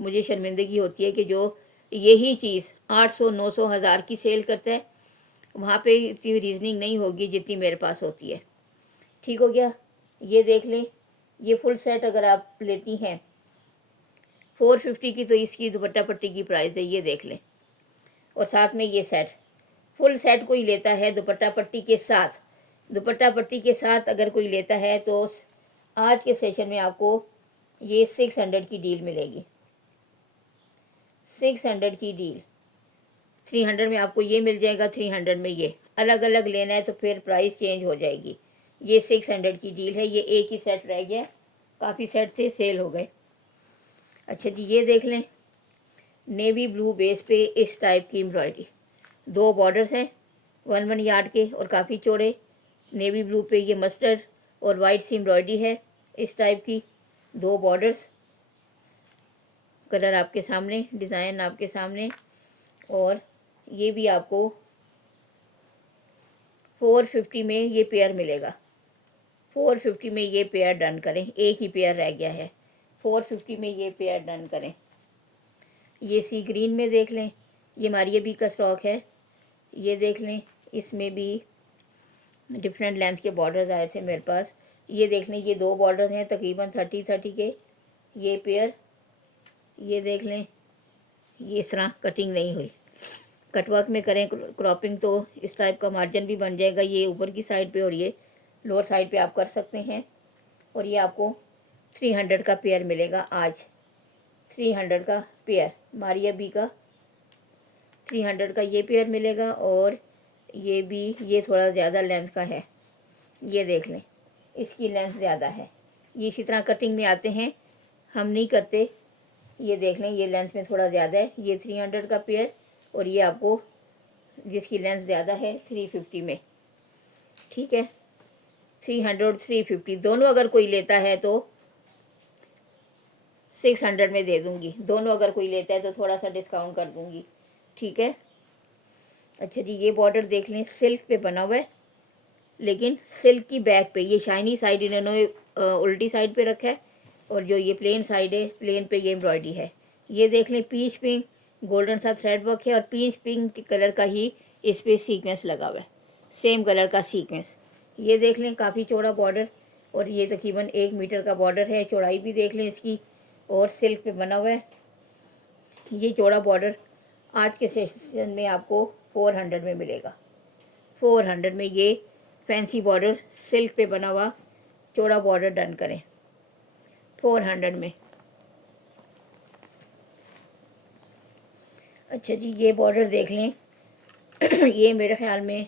मुझे शर्मिंदगी होती है कि जो यही चीज़ 800, 900, 1000 की सेल करता है, वहाँ पे इतनी रीजनिंग नहीं होगी जितनी मेरे पास होती है। ठीक हो गया, ये देख लें, ये फुल सेट अगर आप लेती हैं 450 की, तो इसकी दुपट्टा पट्टी की प्राइस है, ये देख लें। और साथ में ये सेट, फुल सेट कोई लेता है दुपट्टा पट्टी के साथ, दुपट्टा पट्टी के साथ अगर कोई लेता है तो आज के सेशन में आपको ये 600 की डील मिलेगी। 600 की डील। 300 में आपको ये मिल जाएगा, 300 में ये। अलग अलग लेना है तो फिर प्राइस चेंज हो जाएगी। ये 600 की डील है। ये एक ही सेट रह गया, काफ़ी सेट थे, सेल हो गए। अच्छा जी, ये देख लें, नेवी ब्लू बेस पे इस टाइप की एम्ब्रॉयडरी। 2 बॉर्डर्स हैं 1 यार्ड के और काफ़ी चौड़े। नेवी ब्लू पे ये मस्टर्ड और वाइट सी एम्ब्रॉयडरी है इस टाइप की। 2 बॉर्डर्स, कलर आपके सामने, डिज़ाइन आपके सामने। और ये भी आपको 450 में ये पेयर मिलेगा। 450 में ये पेयर डन करें, एक ही पेयर रह गया है। 450 में ये पेयर डन करें। ये सी ग्रीन में देख लें, ये मारिया बी का स्टॉक है। ये देख लें, इसमें भी डिफरेंट लेंथ के बॉर्डर्स आए थे मेरे पास। ये देख लें, ये 2 बॉर्डर हैं तकरीबन 30-30 के। ये पेयर, ये देख लें, ये इस तरह कटिंग नहीं हुई। कटवर्क में करें क्रॉपिंग तो इस टाइप का मार्जिन भी बन जाएगा। ये ऊपर की साइड पे और ये लोअर साइड पे आप कर सकते हैं। और ये आपको 300 का पेयर मिलेगा आज। 300 का पेयर मारिया बी का 300 का ये पेयर मिलेगा। और ये भी, ये थोड़ा ज़्यादा लेंथ का है। ये देख लें, इसकी लेंथ ज़्यादा है। ये इसी तरह कटिंग में आते हैं, हम नहीं करते। ये देख लें, ये लेंथ में थोड़ा ज़्यादा है। ये 300 का पेयर और ये आपको जिसकी लेंथ ज़्यादा है 350 में। ठीक है, 300 और 350 दोनों अगर कोई लेता है तो 600 में दे दूँगी। दोनों अगर कोई लेता है तो थोड़ा सा डिस्काउंट कर दूँगी। ठीक है। अच्छा जी, ये बॉर्डर देख लें, सिल्क पे बना हुआ है, लेकिन सिल्क की बैक पे ये शाइनी साइड इन्होंने उल्टी साइड पे रखा है। और जो ये प्लेन साइड है, प्लेन पे ये एम्ब्रॉयडरी है। ये देख लें, पीच पिंक गोल्डन सा थ्रेड वर्क है और पीच पिंक कलर का ही इस पे सीक्वेंस लगा हुआ है, सेम कलर का सीक्वेंस। ये देख लें, काफ़ी चौड़ा बॉर्डर और ये तकरीबन 1 मीटर का बॉर्डर है। चौड़ाई भी देख लें इसकी, और सिल्क पे बना हुआ है। ये चौड़ा बॉर्डर आज के सेशन में आपको 400 में मिलेगा। 400 में ये फैंसी बॉर्डर सिल्क पे बना हुआ चौड़ा बॉर्डर डन करें 400 में। अच्छा जी, ये बॉर्डर देख लें, ये मेरे ख्याल में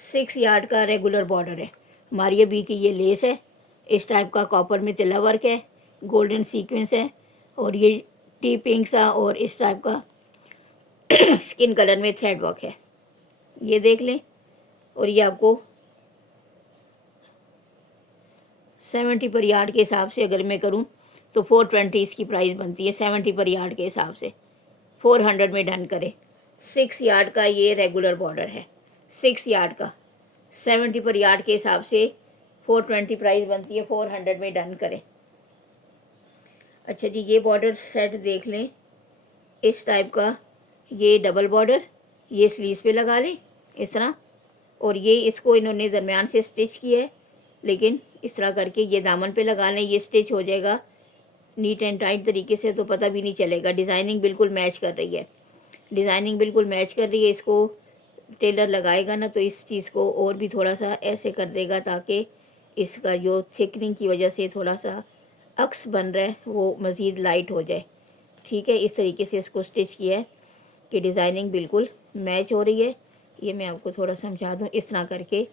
6 यार्ड का रेगुलर बॉर्डर है। मारिया बी की ये लेस है, इस टाइप का कॉपर में तिला वर्क है, गोल्डन सीक्वेंस है। और ये टी पिंक सा और इस टाइप का स्किन कलर में थ्रेड वर्क है। ये देख लें। और ये आपको 70 पर यार्ड के हिसाब से अगर मैं करूं तो 420 इसकी प्राइस बनती है। 70 पर यार्ड के हिसाब से 400 में डन करें। 6 यार्ड का ये रेगुलर बॉर्डर है, 6 यार्ड का 70 पर यार्ड के हिसाब से 420 प्राइस बनती है। 400 में डन करें। अच्छा जी, ये बॉर्डर सेट देख लें, इस टाइप का ये डबल बॉर्डर, ये स्लीव्स पे लगा लें इस तरह। और ये इसको इन्होंने दरमियान से स्टिच किया है, लेकिन इस तरह करके ये दामन पे लगा लें, ये स्टिच हो जाएगा नीट एंड टाइट तरीके से, तो पता भी नहीं चलेगा। डिज़ाइनिंग बिल्कुल मैच कर रही है, डिज़ाइनिंग बिल्कुल मैच कर रही है। इसको टेलर लगाएगा ना तो इस चीज़ को और भी थोड़ा सा ऐसे कर देगा ताकि इसका जो थिकनिंग की वजह से थोड़ा सा अक्स बन रहा है वो मज़ीद लाइट हो जाए। ठीक है, इस तरीके से इसको स्टिच किया है कि डिज़ाइनिंग बिल्कुल मैच हो रही है। ये मैं आपको थोड़ा समझा दूँ, इस तरह करके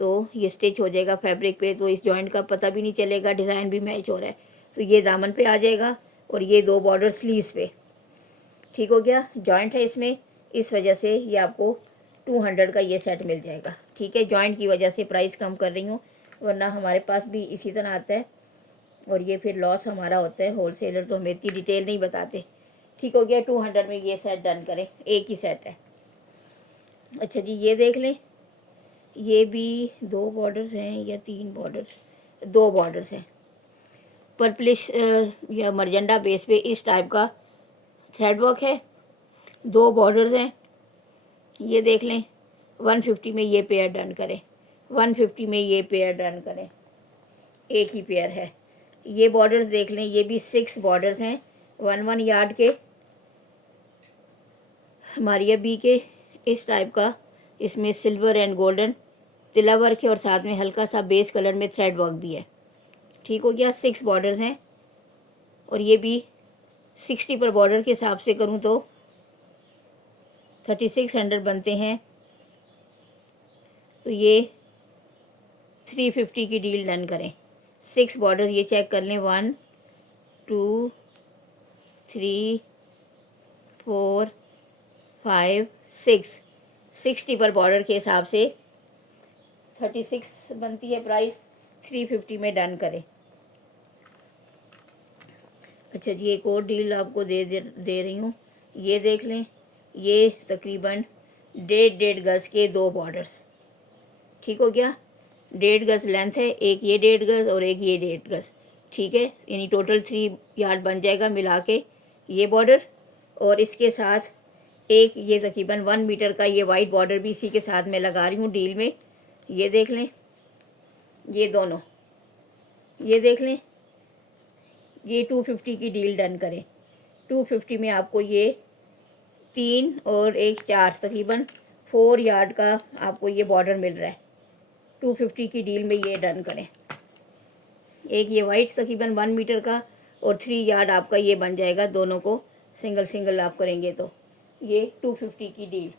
तो ये स्टिच हो जाएगा फैब्रिक पे, तो इस जॉइंट का पता भी नहीं चलेगा, डिज़ाइन भी मैच हो रहा है। तो ये दामन पे आ जाएगा और ये 2 बॉर्डर स्लीव्स पे। ठीक हो गया, जॉइंट है इसमें, इस वजह से ये आपको 200 का ये सेट मिल जाएगा। ठीक है, जॉइंट की वजह से प्राइस कम कर रही हूँ, वरना हमारे पास भी इसी तरह आता है और ये फिर लॉस हमारा होता है। होलसेलर तो हमें इतनी डिटेल नहीं बताते। ठीक हो गया, 200 में ये सेट डन करें, एक ही सेट है। अच्छा जी, ये देख लें, ये भी 2 बॉर्डर्स हैं या 3 बॉर्डर्स, 2 बॉर्डर्स हैं। पर्पलिश या मरजेंडा बेस पे इस टाइप का थ्रेड वर्क है, 2 बॉर्डर्स हैं। ये देख लें, 150 में ये पेयर डन करें, 150 में ये पेयर डन करें, एक ही पेयर है। ये बॉर्डर्स देख लें, ये भी 6 बॉर्डर्स हैं 1 यार्ड के, मारिया बी के इस टाइप का। इसमें सिल्वर एंड गोल्डन तिला वर्क है और साथ में हल्का सा बेस कलर में थ्रेड वर्क भी है। ठीक हो गया, 6 बॉर्डर्स हैं और ये भी 60 पर बॉर्डर के हिसाब से करूँ तो 3600 बनते हैं, तो ये 350 की डील डन करें। 6 बॉर्डर ये चेक कर लें, 1 2 3 4 5 6, 60 पर बॉर्डर के हिसाब से 36 बनती है प्राइस, 350 में डन करें। अच्छा जी, एक और डील आपको दे रही हूँ, ये देख लें। ये तकरीबन 1.5 गज़ के 2 बॉर्डर्स, ठीक हो गया। 1.5 गज़ लेंथ है, एक ये 1.5 गज़ और एक ये 1.5 गज़, ठीक है। यानी टोटल 3 यार्ड बन जाएगा मिला के ये बॉर्डर, और इसके साथ एक ये तकरीबन 1 मीटर का ये वाइट बॉर्डर भी इसी के साथ मैं लगा रही हूँ डील में। ये देख लें, ये दोनों, ये देख लें, ये 250 की डील डन करें। 250 में आपको ये 3 और 1 4 तकरीबन 4 यार्ड का आपको ये बॉर्डर मिल रहा है। 250 की डील में ये डन करें। एक ये वाइट तकरीबन 1 मीटर का और 3 यार्ड आपका ये बन जाएगा, दोनों को सिंगल सिंगल आप करेंगे तो ये 250 की डील।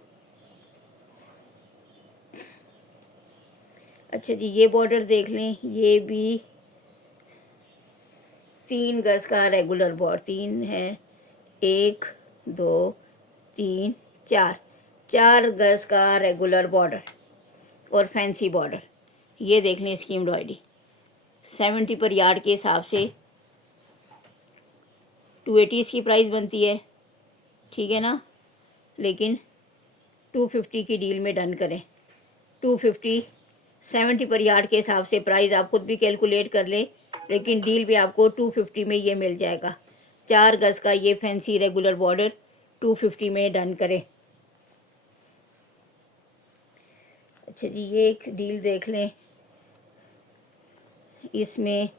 अच्छा जी, ये बॉर्डर देख लें, ये भी 3 गज़ का रेगुलर बॉर्डर, 3 है, 1 2 3 4, 4 गज़ का रेगुलर बॉर्डर और फैंसी बॉर्डर। ये देख लें इसकी एम्ब्रॉयडरी 70 पर यार्ड के हिसाब से 280 इसकी प्राइस बनती है, ठीक है ना। लेकिन 250 की डील में डन करें। 250 70 पर यार्ड के हिसाब से प्राइस आप खुद भी कैलकुलेट कर लें, लेकिन डील भी आपको 250 में ये मिल जाएगा। 4 गज़ का ये फैंसी रेगुलर बॉर्डर 250 में डन करें। अच्छा जी, ये एक डील देख लें, इसमें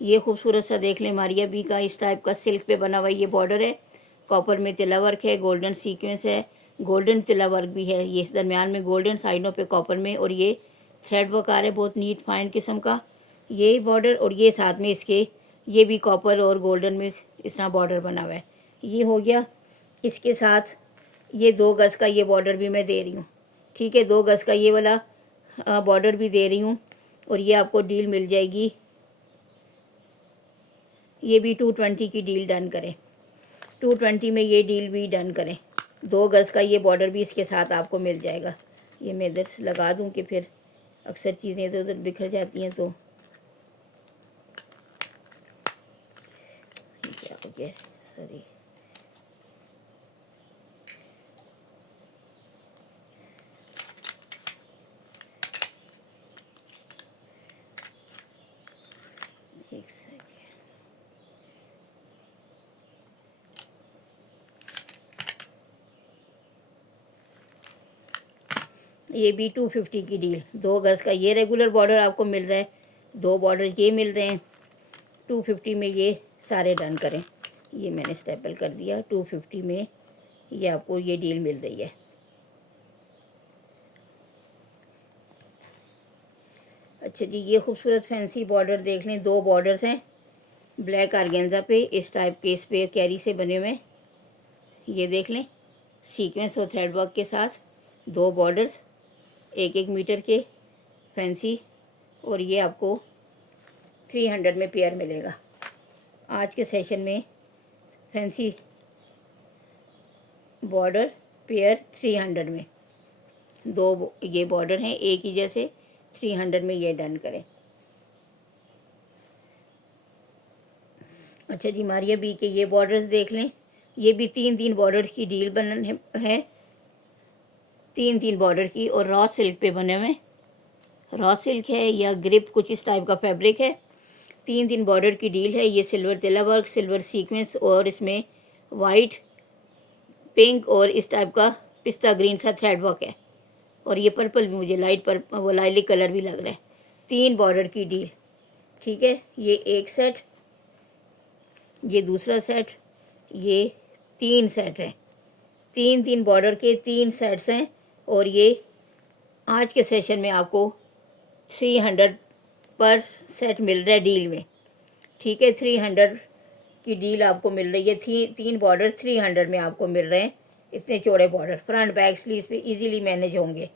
ये खूबसूरत सा देख लें, मारिया बी का इस टाइप का सिल्क पे बना हुआ ये बॉर्डर है। कॉपर में तिला वर्क है, गोल्डन सीक्वेंस है, गोल्डन तिला वर्क भी है, ये दरमियान में गोल्डन, साइडों पे कॉपर में, और ये थ्रेड वर्क आ रहा है बहुत नीट फाइन किस्म का ये बॉर्डर, और ये साथ में इसके ये भी कॉपर और गोल्डन में इस तरह बॉर्डर बना हुआ है। ये हो गया। इसके साथ ये 2 गज़ का ये बॉर्डर भी मैं दे रही हूँ, ठीक है। 2 गज़ का ये वाला बॉर्डर भी दे रही हूँ, और ये आपको डील मिल जाएगी। ये भी 220 की डील डन करें। 220 में ये डील भी डन करें। 2 गज़ का ये बॉर्डर भी इसके साथ आपको मिल जाएगा। ये मैं इधर से लगा दूँ कि फिर अक्सर चीज़ें इधर उधर बिखर जाती हैं, तो क्या हो गया, सॉरी। एक सेकेंड, ये भी 250 की डील। 2 गज़ का ये रेगुलर बॉर्डर आपको मिल रहा है, 2 बॉर्डर ये मिल रहे हैं। 250 में ये सारे डन करें। ये मैंने स्टेपल कर दिया। 250 में ये आपको ये डील मिल रही है। अच्छा जी, ये खूबसूरत फैंसी बॉर्डर देख लें। 2 बॉर्डर्स हैं ब्लैक आर्गेन्जा पे, इस टाइप के इस पे कैरी से बने हुए। ये देख लें, सीक्वेंस और थ्रेड वर्क के साथ 2 बॉर्डर्स 1-1 मीटर के फैंसी, और ये आपको 300 में पेयर मिलेगा। आज के सेशन में फैंसी बॉर्डर पेयर 300 में, 2 ये बॉर्डर हैं एक ही जैसे, 300 में ये डन करें। अच्छा जी, मारिया बी के ये बॉर्डर्स देख लें। ये भी 3-3 बॉर्डर की डील बन है, 3-3 बॉर्डर की, और रॉ सिल्क पे बने हुए। रॉ सिल्क है या ग्रिप कुछ इस टाइप का फैब्रिक है। 3-3 बॉर्डर की डील है। ये सिल्वर तिला वर्क, सिल्वर सीक्वेंस, और इसमें वाइट, पिंक और इस टाइप का पिस्ता ग्रीन सा थ्रेड वर्क है, और ये पर्पल भी मुझे लाइट पर वो लाइलिक कलर भी लग रहा है। 3 बॉर्डर की डील, ठीक है। ये एक सेट, ये दूसरा सेट, ये 3 सेट है। 3-3 बॉर्डर के 3 सेट्स हैं, और ये आज के सेशन में आपको 300 पर सेट मिल रहा है डील में, ठीक है। 300 की डील आपको मिल रही है। तीन बॉर्डर 300 में आपको मिल रहे हैं। इतने चौड़े बॉर्डर फ्रंट बैक स्लीव्स पे इजीली मैनेज होंगे।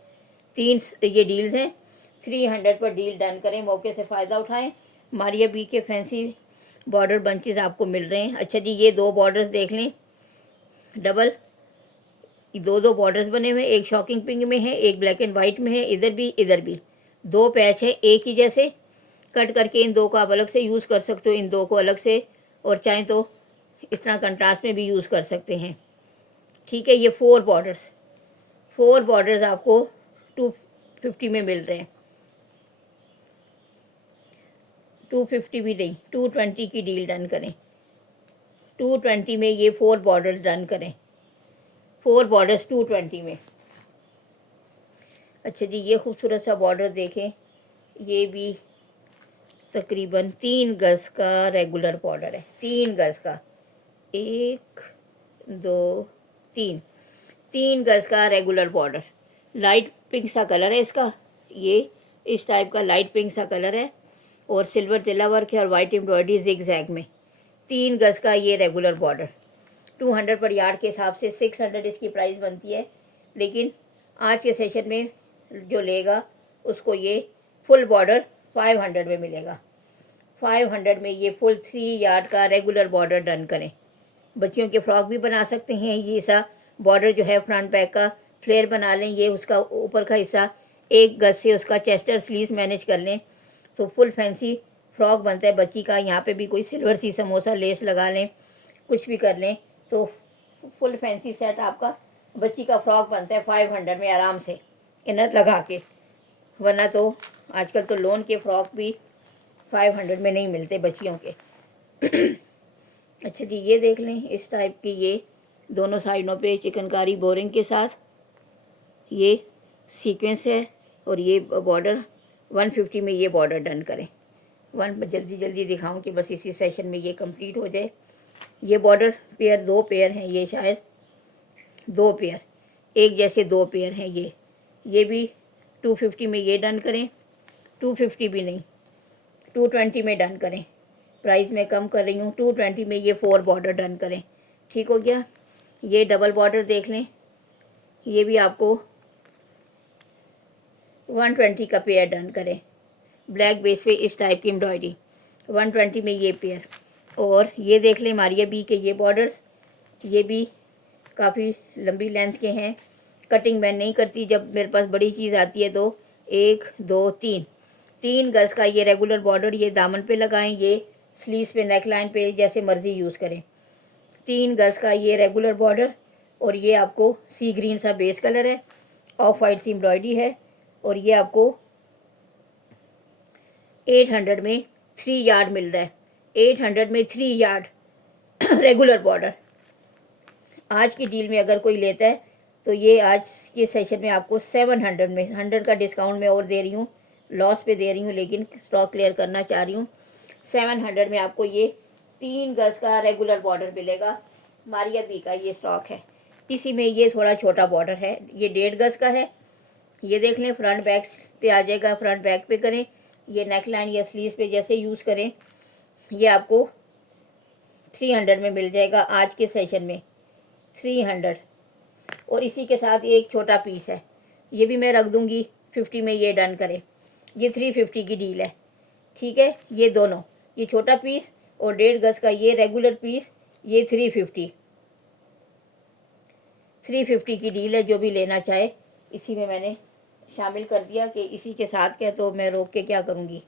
3 ये डील्स हैं। 300 पर डील डन करें, मौके से फ़ायदा उठाएं। मारिया बी के फैंसी बॉर्डर बंचेस आपको मिल रहे हैं। अच्छा जी, ये 2 बॉर्डर्स देख लें, डबल 2 बॉर्डर्स बने हुए हैं। एक शॉकिंग पिंक में है, एक ब्लैक एंड वाइट में है। इधर भी 2 पैच है एक ही जैसे। कट करके इन 2 को आप अलग से यूज़ कर सकते हो, इन 2 को अलग से, और चाहें तो इस तरह कंट्रास्ट में भी यूज़ कर सकते हैं। ठीक है, ये 4 बॉर्डर्स आपको 250 में मिल रहे हैं। 250 भी नहीं, 220 की डील डन करें। 220 में ये 4 बॉर्डर्स डन करें। 4 बॉर्डर्स 220 में। अच्छा जी, ये खूबसूरत सा बॉर्डर देखें, ये भी तकरीबन 3 गज का रेगुलर बॉर्डर है। 3 गज का, 1 2 3 गज का रेगुलर बॉर्डर। लाइट पिंक सा कलर है इसका, ये इस टाइप का लाइट पिंक सा कलर है, और सिल्वर तिला वर्क है और वाइट एम्ब्रॉयडरी जिग-जैग में। 3 गज का ये रेगुलर बॉर्डर। 200 पर यार्ड के हिसाब से 600 इसकी प्राइस बनती है, लेकिन आज के सेशन में जो लेगा उसको ये फुल बॉर्डर 500 में मिलेगा। 500 में ये फुल 3 यार्ड का रेगुलर बॉर्डर डन करें। बच्चियों के फ्रॉक भी बना सकते हैं। ये सा बॉर्डर जो है फ्रंट बैक का फ्लेयर बना लें। ये उसका ऊपर का हिस्सा 1 गज से उसका चेस्टर स्लीव्स मैनेज कर लें, तो फुल फैंसी फ्रॉक बनता है बच्ची का। यहाँ पे भी कोई सिल्वर सी समोसा लेस लगा लें, कुछ भी कर लें, तो फुल फैंसी सेट आपका बच्ची का फ्रॉक बनता है 500 में आराम से, इनर लगा के। वरना तो आजकल तो लोन के फ्रॉक भी 500 में नहीं मिलते बच्चियों के। अच्छा जी, ये देख लें, इस टाइप की ये दोनों साइडों पे चिकनकारी बोरिंग के साथ ये सीक्वेंस है, और ये बॉर्डर 150 में ये बॉर्डर डन करें। जल्दी दिखाऊं कि बस इसी सेशन में ये कंप्लीट हो जाए। ये बॉर्डर पेयर 2 पेयर हैं, ये शायद 2 पेयर, एक जैसे 2 पेयर हैं। ये भी 250 में ये डन करें। 250 भी नहीं, 220 में डन करें। प्राइस में कम कर रही हूँ। 220 में ये 4 बॉर्डर डन करें। ठीक हो गया। ये डबल बॉर्डर देख लें, ये भी आपको 120 का पेयर डन करें। ब्लैक बेस पे इस टाइप की एम्ब्रॉयडरी, 120 में ये पेयर। और ये देख लें मारिया बी के ये बॉर्डर्स, ये भी काफ़ी लंबी लेंथ के हैं। कटिंग मैं नहीं करती, जब मेरे पास बड़ी चीज़ आती है तो 1 2 3 गज का ये रेगुलर बॉर्डर, ये दामन पे लगाएं, ये स्लीव्स पे, नेक लाइन पे, जैसे मर्जी यूज़ करें। 3 गज का ये रेगुलर बॉर्डर, और ये आपको सी ग्रीन सा बेस कलर है, ऑफ वाइट सी एम्ब्रॉयडरी है, और ये आपको 800 में 3 यार्ड मिल रहा है। 800 में 3 यार्ड रेगुलर बॉर्डर। आज की डील में अगर कोई लेता है तो ये आज के सेशन में आपको 700 में, 100 का डिस्काउंट में और दे रही हूँ, लॉस पे दे रही हूँ, लेकिन स्टॉक क्लियर करना चाह रही हूँ। 700 में आपको ये 3 गज का रेगुलर बॉर्डर मिलेगा। मारिया बी का ये स्टॉक है। इसी में ये थोड़ा छोटा बॉर्डर है, ये 1.5 गज का है। ये देख लें, फ्रंट बैक पे आ जाएगा, फ्रंट बैक पे करें, ये नेक लाइन या स्लीव्स पे जैसे यूज़ करें। ये आपको 300 में मिल जाएगा आज के सेशन में, 300। और इसी के साथ ये एक छोटा पीस है, ये भी मैं रख दूंगी 50 में, ये डन करें। ये 350 की डील है। ठीक है, ये दोनों, ये छोटा पीस और 1.5 गज का ये रेगुलर पीस, ये 350 की डील है। जो भी लेना चाहे, इसी में मैंने शामिल कर दिया कि इसी के साथ क्या, तो मैं रोक के क्या करूँगी।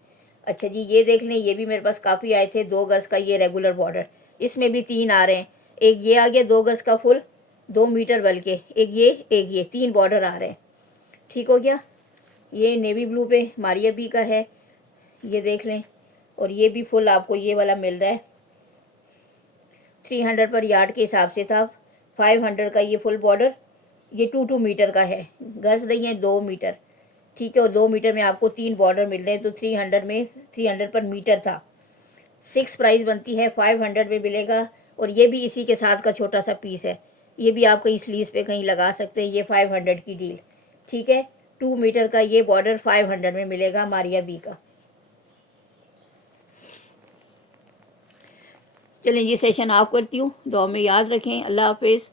अच्छा जी, ये देख लें, ये भी मेरे पास काफ़ी आए थे। 2 गज का ये रेगुलर बॉर्डर, इसमें भी 3 आ रहे हैं। एक ये आ गया 2 गज का फुल, 2 मीटर बल्कि, एक ये 3 बॉर्डर आ रहे हैं। ठीक हो गया। ये नेवी ब्लू पे मारिया बी का है, ये देख लें, और ये भी फुल आपको ये वाला मिल रहा है। 300 पर यार्ड के हिसाब से था। 500 का ये फुल बॉर्डर, ये 2 मीटर का है, गज नहीं है, 2 मीटर। ठीक है, और 2 मीटर में आपको 3 बॉर्डर मिल रहे हैं, तो 300 में, 300 पर मीटर था। 6 प्राइस बनती है, 500 में मिलेगा। और ये भी इसी के साथ का छोटा सा पीस है, ये भी आप कहीं स्लीव्स पे कहीं लगा सकते हैं। ये 500 की डील। ठीक है, 2 मीटर का ये बॉर्डर 500 में मिलेगा मारिया बी का। चलें, ये सेशन ऑफ करती हूँ। दुआ में याद रखें। अल्लाह हाफिज़।